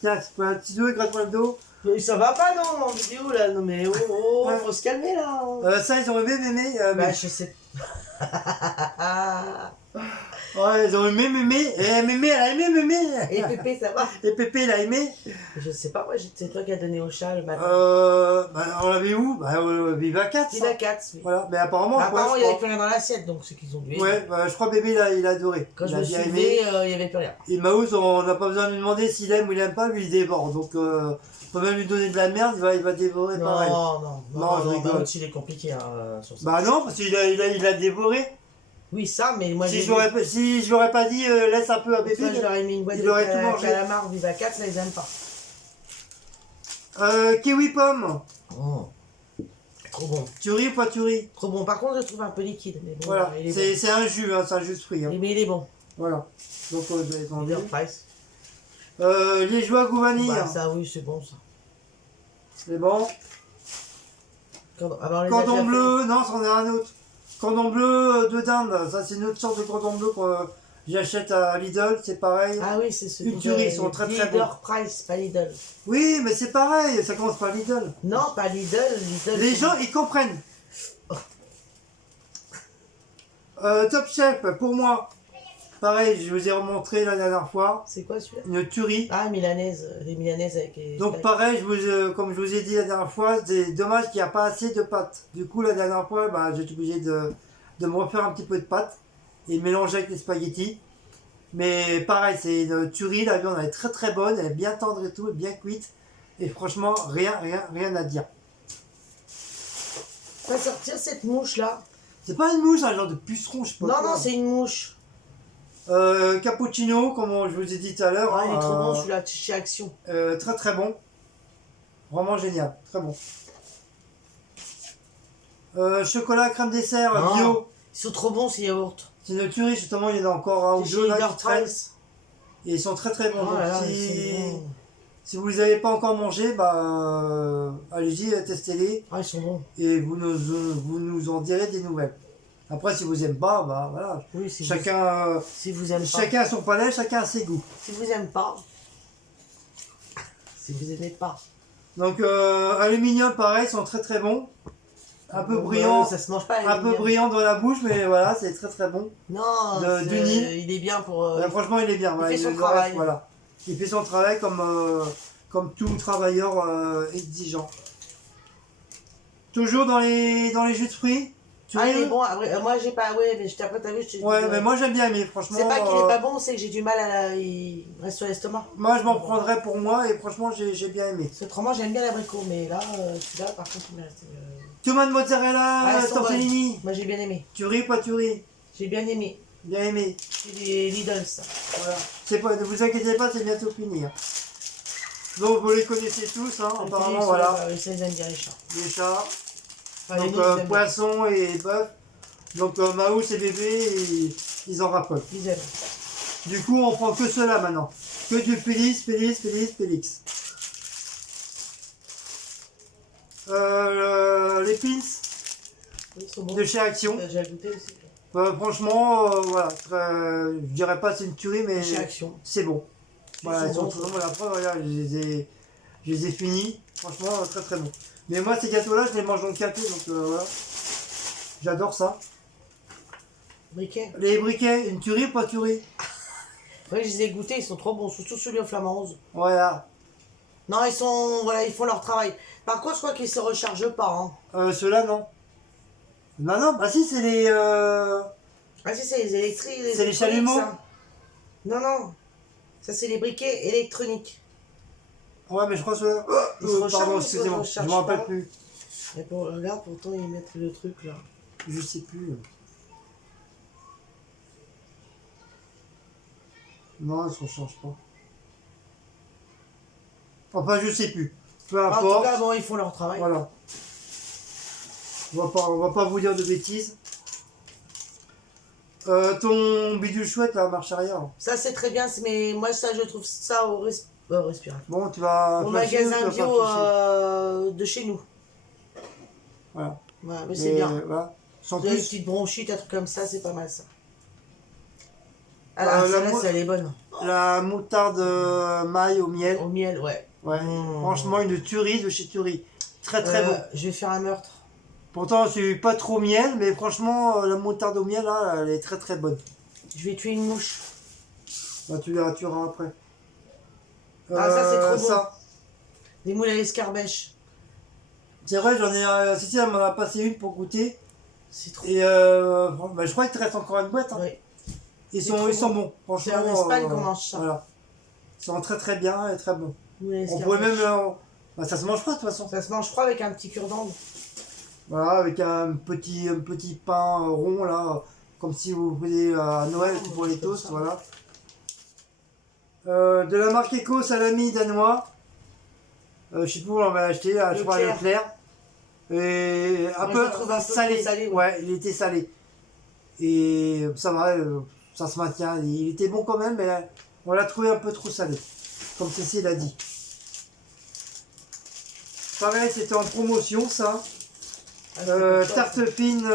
Tiens, c'est pas un petit doigt, gratte-moi le dos. Mais ça va pas, non, en vidéo, là. Non, mais oh, Ouais. faut se calmer, là. Ça, ils ont aimé mémé. Bah, je sais. Ouais, ils ont aimé mémé. Et mémé, elle a aimé mémé. Et Pépé, ça va? Et Pépé, il a aimé. Je sais pas, moi, c'est toi qui as donné au chat le matin. On l'avait où? Bah, Viva 4. Il a 4, oui. Voilà, mais apparemment, Apparemment, ouais, il n'y avait plus rien dans l'assiette, donc c'est qu'ils ont dû. Ouais, bah, je crois bébé, il a adoré. Quand Il je a me suis bien levée, aimé. il n'y avait plus rien. Et Maouz, on n'a pas besoin de lui demander s'il aime ou il aime pas, lui il dévore. Donc, faut même lui donner de la merde, il va dévorer pareil. Non, je rigole. il est compliqué sur ça. Bah non, parce qu'il il a dévoré. Oui, ça, mais moi Si je l'aurais pas dit, laisse un peu à bébé. Moi, je leur ai mis une boîte il de aurait tout mangé. calamar Viva 4, ça ils aiment pas. Kiwi pomme. Trop bon. Tu ris ou pas tu ris? Trop bon. Par contre, je le trouve un peu liquide. Mais bon, Voilà, il est bon. c'est un jus, hein, c'est un jus de fruits. Hein. Mais il est bon. Voilà. Donc, vous avez entendu. Leader Price. Liégeois goût vanille. Bah, ça, oui, c'est bon, ça. C'est bon. Alors, Cordon bleu, non, c'en est un autre. Cordon bleu de dinde, ça c'est une autre sorte de cordon bleu que j'achète à Lidl, c'est pareil. Ah oui, c'est celui Une tuerie, ils sont très très bons. Leader Price, pas Lidl. Oui, mais c'est pareil, ça commence par Lidl. Non, pas Lidl. Les gens, ils comprennent. Top Chef, pour moi, pareil, je vous ai remontré la dernière fois, C'est quoi celui-là? une tuerie. Ah, milanaise. Les milanaises avec les. Donc pareil, comme je vous ai dit la dernière fois, c'est dommage qu'il n'y a pas assez de pâtes. Du coup, la dernière fois, bah, j'ai été obligé de me refaire un petit peu de pâtes et mélanger avec les spaghettis. Mais pareil, c'est une tuerie, la viande elle est très très bonne, elle est bien tendre et tout, bien cuite. Et franchement, rien à dire. On va sortir cette mouche-là. C'est pas une mouche, un genre de puceron, je sais pas Non, quoi. non, c'est une mouche. Cappuccino, comme je vous ai dit tout à l'heure. Ah, il est trop bon celui-là, chez Action. Très très bon. Vraiment génial, très bon. Chocolat crème dessert Non. bio. Ils sont trop bons ces yaourts. C'est une tuerie, justement, il y en a encore un ou C'est chez deux là Leader qui traînent. Price. Et ils sont très très bons. Oh Donc, là là, si ils sont bons. vous les avez pas encore mangés, bah, allez-y, testez-les. Ah, ils sont bons. Et vous nous en direz des nouvelles. Après, si vous n'aimez pas, bah voilà. Oui, si Chacun vous aimez pas. chacun a son palais, chacun a ses goûts. Si vous aimez pas. Si vous aimez pas. Donc, aluminium, pareil, sont très très bons. un peu brillant, Ça se mange pas. un peu brillant dans la bouche, mais voilà, c'est très très bon. Non, du Nil. il est bien pour. Ouais, franchement, il est bien. il fait son le travail. reste, voilà. Il fait son travail comme tout travailleur exigeant. Toujours dans les jus de fruits. Tu Ah, il veux est bon. Après, moi, j'ai pas. Ouais, mais après, t'as vu, je te dis. Ouais, mais moi j'aime bien aimer, franchement. C'est pas qu'il est pas bon, c'est que j'ai du mal à. Il reste sur l'estomac. Moi je m'en prendrais pour moi et franchement j'ai bien aimé. Autrement, j'aime bien l'abricot, mais là, celui-là, par contre, il m'est resté. Tomate mozzarella, elles sont tortellini. Moi, j'ai bien aimé. Tu ris, pas tu ris. J'ai bien aimé. Bien aimé. C'est des Lidl, ça. Voilà. C'est pas, ne vous inquiétez pas, c'est bientôt fini. Hein. Donc vous les connaissez tous, hein, apparemment, voilà. Ça, ils aiment bien les chats. Les chats. Enfin, les Donc loups, ils aiment poisson et bœuf. Donc Maous et bébé, ils en raffolent. bien. Ils aiment. Du coup, on prend que cela maintenant. Que du Félix, Félix, Félix, Félix. Les pins Ils sont bons. de chez Action. J'ai goûté aussi. Franchement, voilà, je dirais pas c'est une tuerie, mais Chez Action. c'est bon. Voilà, Ils ils sont sont bons. toujours la preuve, regarde, je les ai finis. Franchement, très très bon. Mais moi, ces gâteaux-là, je les mange dans le café, donc voilà. J'adore ça. Briquet. Les briquets, une tuerie ou pas tuerie? Oui, je les ai goûtés, ils sont trop bons, surtout celui au flamant rose. Voilà. Non, ils sont. Voilà, ils font leur travail. Par contre, je crois qu'ils se rechargent pas. Hein. Ceux-là, non. Non, non, bah si, c'est les... Ah, si, c'est les électriques. C'est les chalumeaux. ça. Non, non. Ça, c'est les briquets électroniques. Ouais, mais je crois que ceux-là... Ils se rechargent, pardon, ils se excusez-moi, je rechargent me rappelle pas. plus. Et pour, regarde, pourtant, ils mettent le truc là. Je sais plus. Non, ils se rechargent pas. Enfin, je sais plus. Peu En tout importe. cas, bon, ils font leur travail. Voilà. On va pas vous dire de bêtises. Ton bidule chouette, là, marche arrière. Ça, c'est très bien, mais moi, ça, je trouve ça au respirateur. Bon, tu vas... Au flasher ou tu magasin vas pas bio flasher de chez nous. Voilà. Ouais, mais c'est bien. Voilà. Sans Une plus, petite bronchite, un truc comme ça, c'est pas mal ça. Alors, la celle-là, elle est bonne. la moutarde maille au miel. Au miel, ouais. Ouais. Franchement, une tuerie de chez Tuerie. Très très bon. Je vais faire un meurtre. Pourtant, c'est pas trop miel, mais franchement, la moutarde au miel, là, elle est très très bonne. Je vais tuer une mouche. Bah, tu la tueras après. Ah, ça, c'est trop bon. Ça. Des moules à l'escarbeche. C'est vrai, j'en ai... Cécile, elle m'en a passé une pour goûter. C'est trop Et bah, je crois qu'il te reste encore une boîte. Hein. ouais. Ils C'est sont trop bons. Franchement, C'est en Espagne qu'on mange ça. Voilà. Ils sont très très bien et très bons. Moules à On pourrait l'escarbeche. même... bah, ça se mange pas de toute façon. Ça se mange froid avec un petit cure-dent. Voilà, avec un petit pain rond là, comme si vous faisiez à Noël pour les toasts, voilà. De la marque Eco, salami danois. Je sais plus où on l'avait acheté, là, je crois à Leclerc. Et un Moi, peu je le trouve un peu salé. trop salé, ouais. Ouais, il était salé. Et ça va, ça se maintient. Il était bon quand même, mais on l'a trouvé un peu trop salé, comme Cécile a dit. Pareil, c'était en promotion ça. Ah, c'est pour ça, Tarte fine,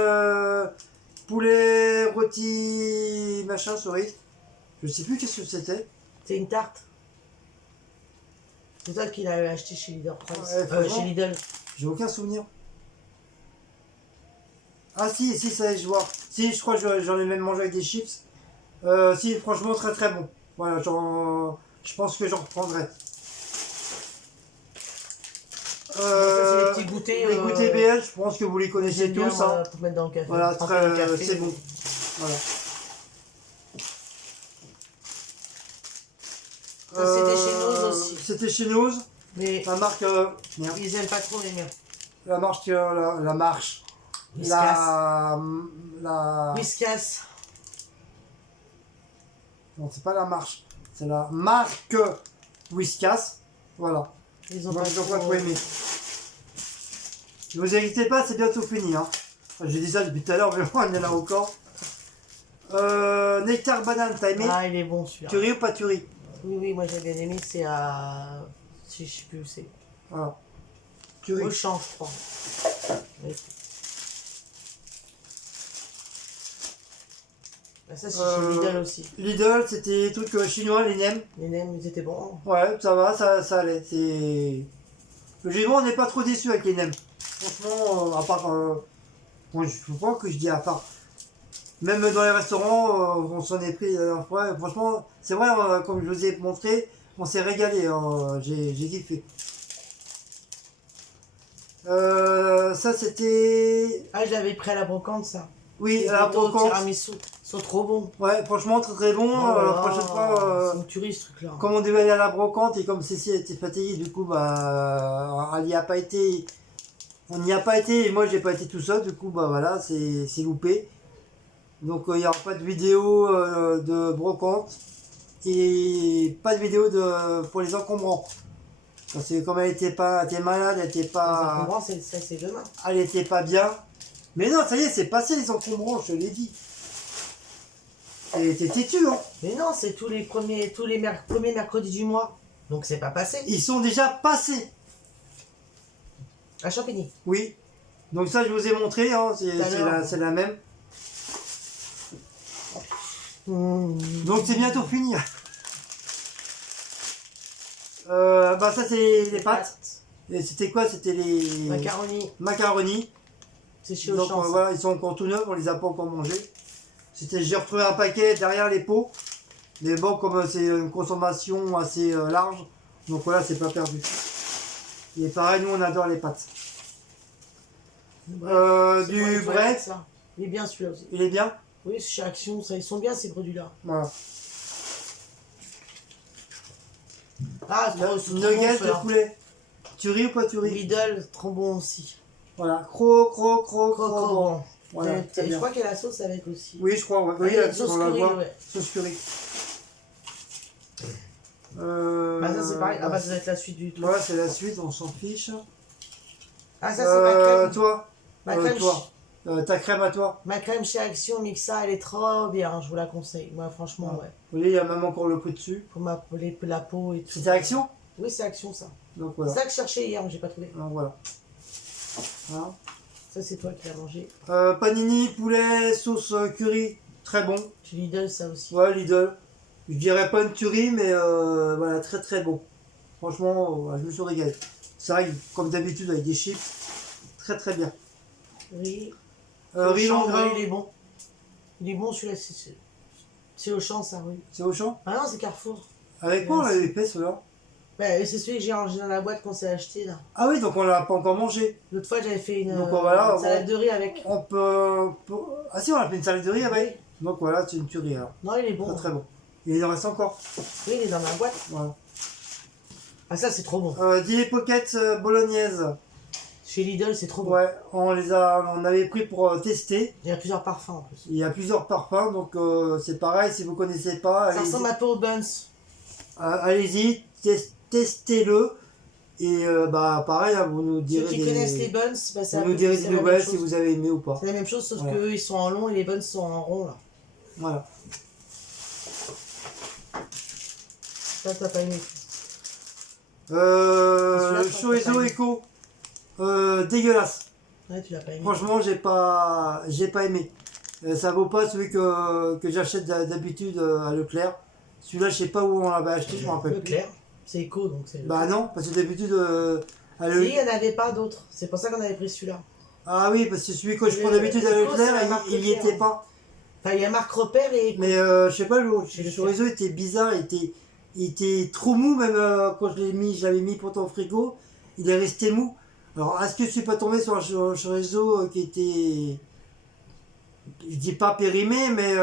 poulet rôti, machin, cerise. Je sais plus qu'est-ce que c'était. c'est une tarte. C'est toi qui l'as acheté chez Leader Price. Ouais, franchement. Chez Lidl. J'ai aucun souvenir. Ah si, ça y est, je vois. Si, je crois que j'en ai même mangé avec des chips. Si, franchement, très très bon. Voilà, je pense que j'en reprendrai. Ça, c'est les petits goûters. Les goûters BL, je pense que vous les connaissez J'aime bien, tous. moi, Hein. pour mettre dans le café. Voilà, Tremper dans le café. c'est bon. Voilà. Ça, c'était chez Nose aussi. C'était chez Nose. Mais La marque. Merde. ils aiment pas trop les miens. La marche, la marche. Whiskas. La. Whiskas. Non, c'est pas la marche. C'est la marque Whiskas. Voilà. Ils ont Moi, pas je n'ai pas trop... trop aimé. Ne vous inquiétez pas, c'est bientôt fini. Hein. Enfin, j'ai dit ça depuis tout à l'heure, mais moi, il y en a encore. Nectar banane, t'as aimé? Ah, il est bon celui-là. Tuerie ou pas tuerie? Oui, oui, moi j'ai bien aimé. C'est à... Je sais plus où c'est. Voilà. Tuerie. Au champ, je crois. Oui. Ah, ça, c'est chez Lidl aussi. Lidl, c'était des trucs chinois, les nems. Les nems, ils étaient bons. Ouais, ça va, ça allait. C'est Logiquement, on n'est pas trop déçu avec les nems. Franchement, à part... bon, je crois que je dis à part... Même dans les restaurants, on s'en est pris la dernière fois. Franchement, c'est vrai, comme je vous ai montré, on s'est régalé. Hein, j'ai kiffé. Ça, c'était... Ah, je l'avais pris à la brocante, ça. Oui, Les à la gâteaux au brocante. tiramisu. Ils sont trop bons. Ouais, franchement, très très bon. Oh là La là, prochaine fois... c'est une tuerie, ce truc-là. Comme on devait aller à la brocante et comme Cécile était fatiguée, du coup, bah, elle n'y a pas été. On n'y a pas été et moi j'ai pas été tout seul, du coup, bah voilà, c'est loupé. Donc il n'y aura pas de vidéo de brocante et pas de vidéo pour les encombrants. Parce que comme elle était malade, elle était Les pas. encombrants, c'est demain. Elle était pas bien. Mais non, ça y est, c'est passé les encombrants, je te l'ai dit. Et t'es têtu, hein. Mais non, c'est tous les premiers mercredis du mois. Donc c'est pas passé. Ils sont déjà passés. À Champigny. Oui. Donc ça, je vous ai montré, hein, Tout à l'heure. c'est la même. Mmh. Donc c'est bientôt fini. Bah ça, c'est les pâtes. Et c'était quoi? C'était les Macaroni. C'est chez Donc Auchan. voilà, ils sont encore tout neufs, on les a pas encore mangés. J'ai retrouvé un paquet derrière les pots. Mais bon, comme c'est une consommation assez large, donc voilà, c'est pas perdu. Et pareil, nous on adore les pâtes. Du bread, Il est bien celui-là aussi. il est bien. Oui, c'est chez Action, ça, ils sont bien ces produits-là. Voilà. Ah, c'est trop Nuggets bon, de poulet. Tu ris ou pas tu ris? Lidl, trop bon aussi. Voilà, croc. Bon. Voilà, très Je bien. crois qu'il y a la sauce avec aussi. Oui, je crois, ouais. Ah, Oui, il y a là, une sauce on la curry, voit. ouais. Sauce curry. Bah ça c'est pareil, ah bah ça doit être la suite du truc. Ouais, c'est la suite, on s'en fiche. Ah ça c'est ma crème. Toi, Ma crème, ta crème à toi. ma crème chez Action Mixa, elle est trop bien, je vous la conseille. Moi franchement, ouais. Vous voyez, il y a même encore le prix dessus. Pour la peau et tout. C'était Action? Oui, c'est Action ça. Donc C'est voilà. ça que je cherchais hier, mais j'ai pas trouvé. Donc voilà. Voilà. Ça c'est toi qui l'as mangé. Panini, poulet, sauce curry, très bon. Tu Lidl ça aussi. Ouais, Lidl. Je dirais pas une tuerie, mais voilà, très très bon. Franchement, je me suis régalé. Ça arrive, comme d'habitude, avec des chips. Très très bien. Oui. Riz Auchan, Langres. ouais, il est bon. Il est bon celui-là, c'est Auchan ça, oui. C'est Auchan? Ah non, c'est Carrefour. Avec quoi on l'avait fait, ceux-là? Bah, c'est celui que j'ai rangé dans la boîte qu'on s'est acheté là. Ah oui, donc on l'a pas encore mangé. L'autre fois, j'avais fait une, Donc, voilà, salade de riz avec. On peut... Ah si, on a fait une salade de riz avec. Oui. Donc voilà, c'est une tuerie alors. Non, il est bon. Très très bon. Et il en reste encore. Oui, il est dans ma boîte. Voilà. Ah, ça, c'est trop bon. Dilly Pocket bolognaise. Chez Lidl, c'est trop bon. Ouais, on avait pris pour tester. Il y a plusieurs parfums en plus. Il y a plusieurs parfums, donc c'est pareil, si vous connaissez pas, Ça ressemble un peu aux buns. allez-y, testez-le. Et bah pareil, hein, vous nous Ceux direz qui des, connaissent les buns, bah, c'est vous nous direz des la même nouvelles chose. si vous avez aimé ou pas. C'est la même chose, sauf Voilà. qu'eux, ils sont en long et les buns sont en rond là. Voilà. Ça, t'as pas aimé. Le Celui-là, je crois que t'as chorizo pas aimé. Eco, dégueulasse. Ouais, tu l'as pas aimé. Franchement, j'ai pas aimé. Ça vaut pas celui que j'achète d'habitude à Leclerc. Celui-là, je sais pas où on l'avait acheté, je me rappelle plus. Leclerc. C'est éco donc c'est. Bah non, parce que d'habitude à Si, il n'y en avait pas d'autres. C'est pour ça qu'on avait pris celui-là. Ah oui, parce que celui que je prends Le- d'habitude à Eco, c'est la Leclerc, marque il y Leclerc. était pas. Enfin, il y a marque repère et. Mais je sais pas, le Leclerc. chorizo était bizarre, il était trop mou, même quand je l'avais mis pour ton frigo, il est resté mou. Alors, est-ce que je suis pas tombé sur un chorizo qui était, je dis pas périmé, mais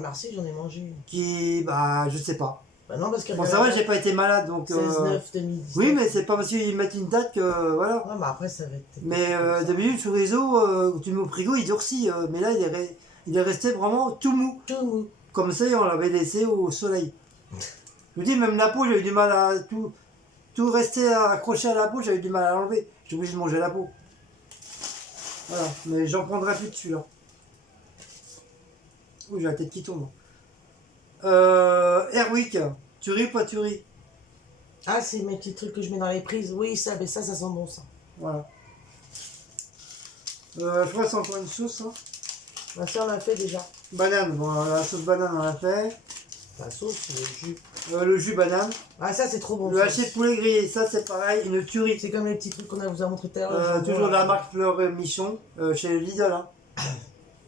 Merci, j'en ai mangé une. qui, bah, je sais pas. Bah non, parce que. Bon, ça va, j'ai pas été malade, donc. 16-9 2019. Oui, mais c'est pas parce qu'ils mettent une date que, voilà. Ouais, mais après, ça va être. Mais d'habitude, le chorizo, quand tu le mets au frigo, il durcit. Mais là, il est resté vraiment tout mou. Tout mou. Comme ça, on l'avait laissé au soleil. Je vous dis, même la peau, j'ai eu du mal à tout rester accroché à la peau, j'avais du mal à l'enlever. J'ai obligé de manger la peau. Voilà, mais j'en prendrai plus de celui-là. Ouh, j'ai la tête qui tombe. Airwick, tu ris ou pas tu ris? Ah, c'est mes petits trucs que je mets dans les prises. Oui, ça, mais ça sent bon ça. Voilà. Je crois que c'est encore une sauce. Hein. Ma soeur l'a fait déjà. Banane, bon, la sauce banane on l'a fait. La sauce, le jus. Le jus banane. Ah, ça, c'est trop bon. Le ça. haché de poulet grillé, ça c'est pareil, une tuerie. C'est comme les petits trucs qu'on vous a montré tout à l'heure. Toujours de la marque Fleur Michon, chez Lidl. Hein.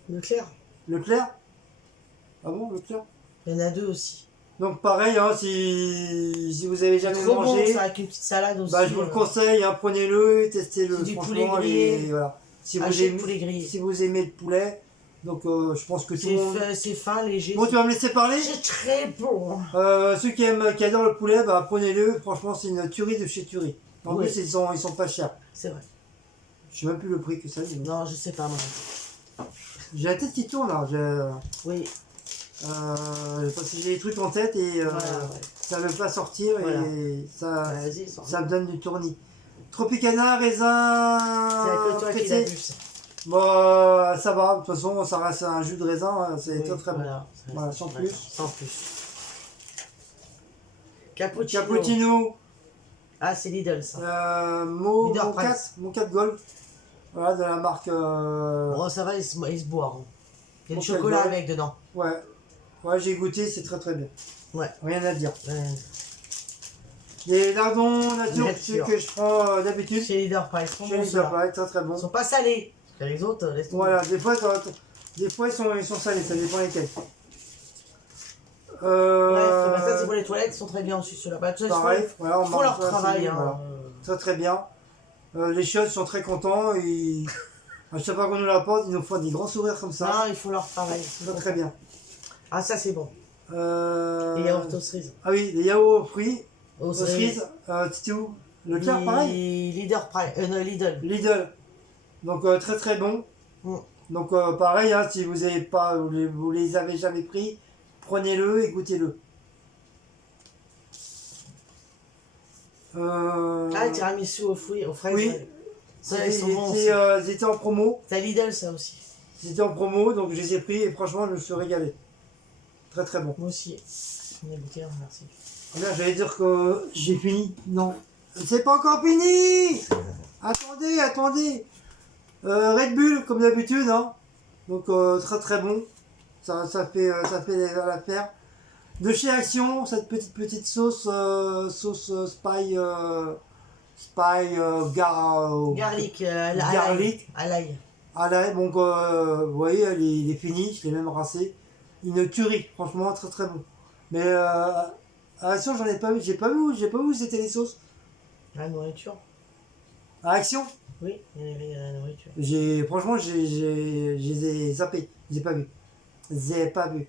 Leclerc. Leclerc. Ah bon, Leclerc. Il y en a 2 aussi. Donc pareil, hein, si vous avez jamais Trop mangé, bon, ça, avec une petite salade aussi. bah, je vous le conseille, hein, prenez-le, testez-le. C'est du Franchement, poulet grillé. voilà. Si vous, Haché de aimez, poulet grillé. si vous aimez le poulet, donc je pense que tout le monde... C'est fin, léger. Bon, tu vas me laisser parler. C'est très bon. Ceux qui adorent le poulet, bah, prenez-le. Franchement, c'est une tuerie de chez Tuerie. En Oui. plus, ils sont pas chers. C'est vrai. Je sais même plus le prix que ça. Non, je sais pas, moi. J'ai la tête qui tourne là. Oui. Parce que j'ai des trucs en tête et Voilà, ouais. ça ne veut pas sortir Voilà. et Vas-y, ça me donne du tournis. Tropicana, raisin. C'est que toi qui l'as pressé. vu, ça. Bon, ça va. De toute façon, ça reste un jus de raisin. Hein, c'est Oui, très très bon. voilà, Voilà, sans plus. Sans plus. Cappuccino. Cappuccino. Ah, c'est Lidl, ça. Leader Mocat Price. Gold. Voilà, de la marque. Oh, ça va, il se boit. Hein. Il y a du Mocha chocolat Gold. avec dedans. Ouais. Ouais, j'ai goûté, c'est très très bien. Ouais. Rien à dire. Ouais. Les lardons nature, ceux Nature. que je prends d'habitude. Chez Leader Price, ils sont Chez bons, les ceux-là. Japonais, très très bon. Ils sont pas salés. Parce que les autres, laisse tomber. Voilà, des fois ils sont salés, ça dépend lesquels. Bref, bah, ça c'est pour les toilettes, ils sont très bien aussi ceux-là. Bah, ils Pareil, voilà, on font mange leur ça, travail. c'est- Hein. voilà. Très très bien. Les chiottes sont très contents. Et... à chaque fois qu'on nous l'apporte, ils nous font des grands sourires comme ça. Non, ils font leur travail. Très très bien. Ah, ça c'est bon. Euh... Les yaourts aux cerises. Ah oui, les yaourts fruits, Aux aux cerises. C'était où Leclerc, pareil. Leader Price. Non, Lidl. Lidl. Donc très très bon. Mm. Donc pareil, hein, si vous avez pas, vous les avez jamais pris, prenez-le et goûtez-le. Ah, le tiramisu aux fruits, aux fraises. oui. Ouais. Ça, ils sont bons aussi. Ils étaient en promo. C'est à Lidl ça aussi. Ils étaient en promo, donc je les ai pris et franchement, je me suis régalé. Très très bon. Moi aussi. On a goûté, hein, merci. Ah bien, j'allais dire que j'ai fini. Non. C'est pas encore fini. Attendez, attendez. Red Bull, comme d'habitude, hein. Donc très très bon. Ça fait l'affaire. De chez Action, cette petite sauce, spy, Garlic, garlic. à l'ail. Ah là, donc vous voyez, il est fini, je l'ai même rincé. Une tuerie, franchement, très très bon. Mais à Action, j'en ai pas vu, j'ai pas vu où c'était les sauces. La nourriture. À Action, Oui, il y avait la nourriture. franchement, je les ai zappés, je les ai pas vus. Je les ai pas vus.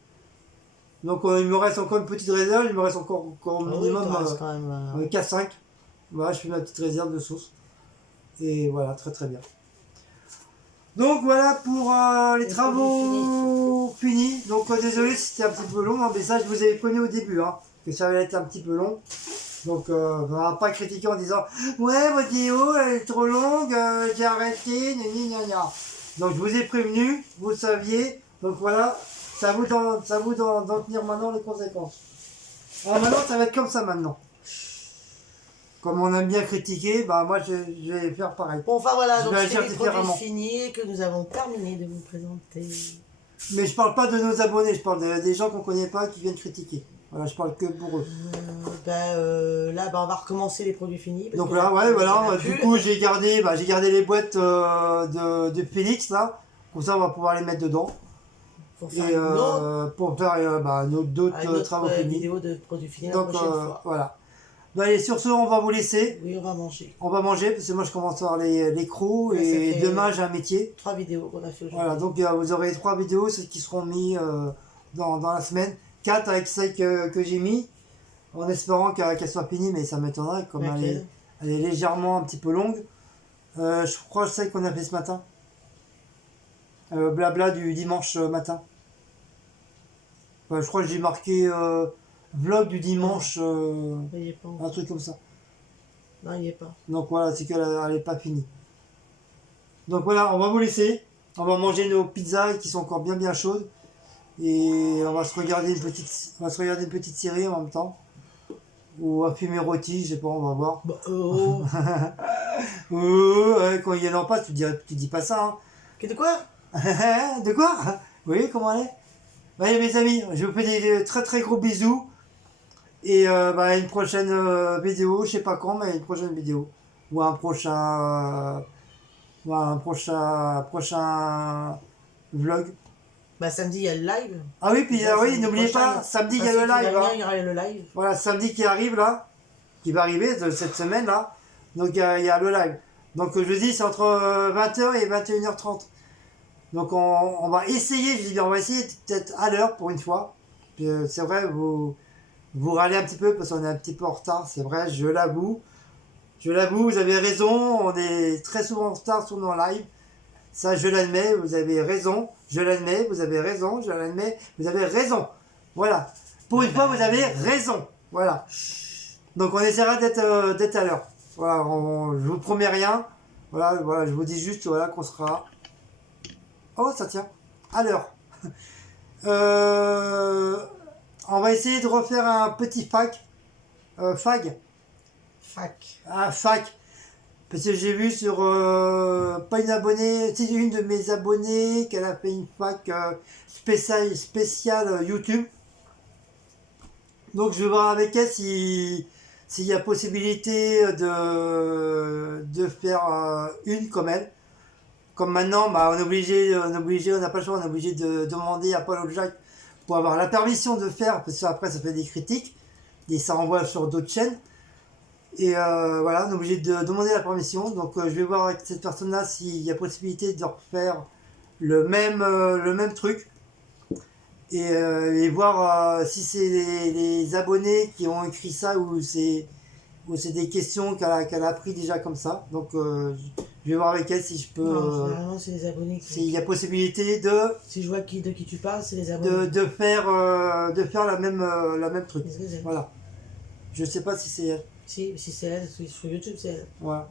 Donc il me reste encore une petite réserve, il me reste encore au Ah oui, minimum t'en restes quand même. 4-5. Voilà, je fais ma petite réserve de sauce. Et voilà, très très bien. Donc voilà pour les travaux finis. Donc désolé si c'était un petit peu long, hein, mais ça je vous avais prévenu au début, hein, que ça allait être un petit peu long. Donc on va pas critiquer en disant ouais votre vidéo elle est trop longue, j'ai arrêté, gna gna. Donc je vous ai prévenu, vous le saviez. Donc voilà, c'est à vous d'en tenir maintenant les conséquences. Alors maintenant ça va être comme ça maintenant. Comme on aime bien critiquer, bah moi je vais faire pareil. Bon, enfin voilà, Je donc vais c'est agir les différemment. produits finis et que nous avons terminé de vous présenter. Mais je parle pas de nos abonnés, je parle des gens qu'on connaît pas qui viennent critiquer. Voilà, je parle que pour eux. Là, on va recommencer les produits finis. parce Donc que là, ouais, il y en voilà, a du plus. coup j'ai gardé les boîtes de Félix là. Comme ça on va pouvoir les mettre dedans. Pour faire Et une autre, pour faire d'autres une autre travaux finis. vidéo de produits finis la Donc prochaine fois. voilà. Bon, allez, sur ce, on va vous laisser. Oui, on va manger. On va manger parce que moi je commence à avoir les crocs Ouais, ça et fait- demain j'ai un métier. 3 vidéos qu'on a fait aujourd'hui. Voilà, donc vous aurez 3 vidéos qui seront mises dans la semaine. 4 avec celle que j'ai mis, en espérant qu'elle soit finie, mais ça m'étonnerait comme Laquelle elle est légèrement un petit peu longue. Je crois celle qu'on a fait ce matin. Blabla du dimanche matin. Je crois que j'ai marqué vlog du dimanche, Il y est pas. un truc comme ça. Non, il n'y est pas. Donc voilà, c'est qu'elle n'est pas finie. Donc voilà, on va vous laisser. On va manger nos pizzas qui sont encore bien chaudes. Et on va se regarder une petite série en même temps. Ou un film érotique, je sais pas, on va voir. Bah, oh. Quand il y en a pas, tu dis pas ça. De quoi Hein. De quoi? Oui, comment elle est? Allez mes amis, je vous fais des très très gros bisous. Et une prochaine vidéo, je sais pas quand, mais une prochaine vidéo. Ou un prochain prochain vlog. Bah, samedi, il y a le live. Ah oui, puis Déjà, oui, samedi n'oubliez prochain, pas, samedi il y enfin, a le si tu vas live. venir, Hein. il y aura le live. Voilà, samedi qui arrive là, qui va arriver de cette semaine là. Donc il y a le live. Donc je dis c'est entre 20h et 21h30. Donc on va essayer, je dis bien, on va essayer peut-être à l'heure pour une fois. Puis, c'est vrai, vous râlez un petit peu parce qu'on est un petit peu en retard, c'est vrai, je l'avoue. Je l'avoue, vous avez raison, on est très souvent en retard sur nos lives. Ça, je l'admets, vous avez raison. Je l'admets, vous avez raison. Je l'admets, vous avez raison. Voilà. Pour une fois, vous avez raison. Voilà. Donc, on essaiera d'être à l'heure. Voilà, je vous promets rien. Voilà, je vous dis juste voilà, qu'on sera... Oh, ça tient. À l'heure. On va essayer de refaire un petit fag. Fac. Un fac. Parce que j'ai vu sur pas une abonnée, c'est une de mes abonnées qu'elle a fait une fac spéciale YouTube. Donc je vais voir avec elle s'il y a possibilité de faire une comme elle. Comme maintenant, bah, on n'a pas le choix, on est obligé de demander à Paul Jack pour avoir la permission de faire, parce qu'après ça fait des critiques et ça renvoie sur d'autres chaînes. Et voilà, on est obligé de demander la permission. Donc je vais voir avec cette personne-là s'il y a possibilité de refaire le même truc. Et voir si c'est les abonnés qui ont écrit ça ou c'est des questions qu'elle a pris déjà comme ça. Donc je vais voir avec elle si je peux... Non, généralement, c'est les abonnés qui... s'il y a possibilité de... Si je vois de qui tu parles, c'est les abonnés. de faire la même truc. Qu'est-ce que c'est ? Voilà. Je sais pas si c'est elle. Si c'est elle, sur YouTube, c'est elle. Voilà.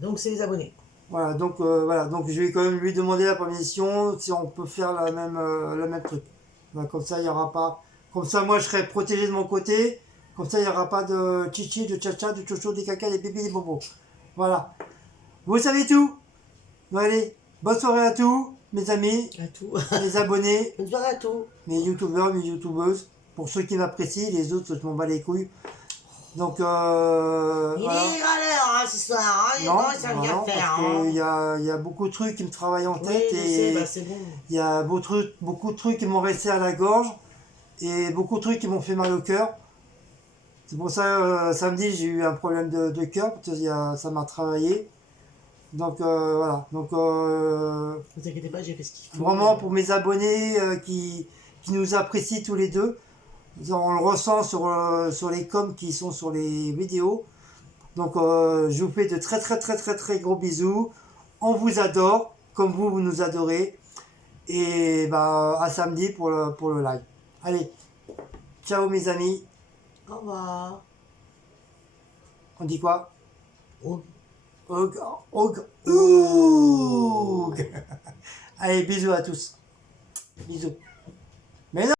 Donc, c'est les abonnés. Voilà, donc je vais quand même lui demander la permission si on peut faire la même truc. Voilà, comme ça, il y aura pas. Comme ça, moi, je serai protégé de mon côté. Comme ça, il n'y aura pas de chichi, de tcha-tcha, de chocho, des caca, des pipis, des bobos. Voilà. Vous savez tout. Bon, allez, bonne soirée à tous, mes amis, À tout. mes abonnés, Bonne soirée à tout. mes youtubeurs, mes youtubeuses. Pour ceux qui m'apprécient, les autres, je m'en bats les couilles. Donc, Il voilà. est à l'heure, hein, ce soir. Hein, Non, ça non, vient non, faire. parce Hein. qu'il y a beaucoup de trucs qui me travaillent en Oui, tête je et sais, bah, c'est bon. il y a beaucoup de trucs qui m'ont resté à la gorge et beaucoup de trucs qui m'ont fait mal au cœur. C'est pour ça, samedi, j'ai eu un problème de cœur parce que ça m'a travaillé. Donc, voilà. Donc, Ne vous inquiétez pas, j'ai fait ce qu'il faut. vraiment, pour mes abonnés qui nous apprécient tous les deux, on le ressent sur les coms qui sont sur les vidéos. Donc je vous fais de très très très très très gros bisous. On vous adore, comme vous nous adorez. Et bah, à samedi pour le live. Allez, ciao mes amis. Au revoir. On dit quoi? Au Oug. Allez, bisous à tous. Bisous. Mais non.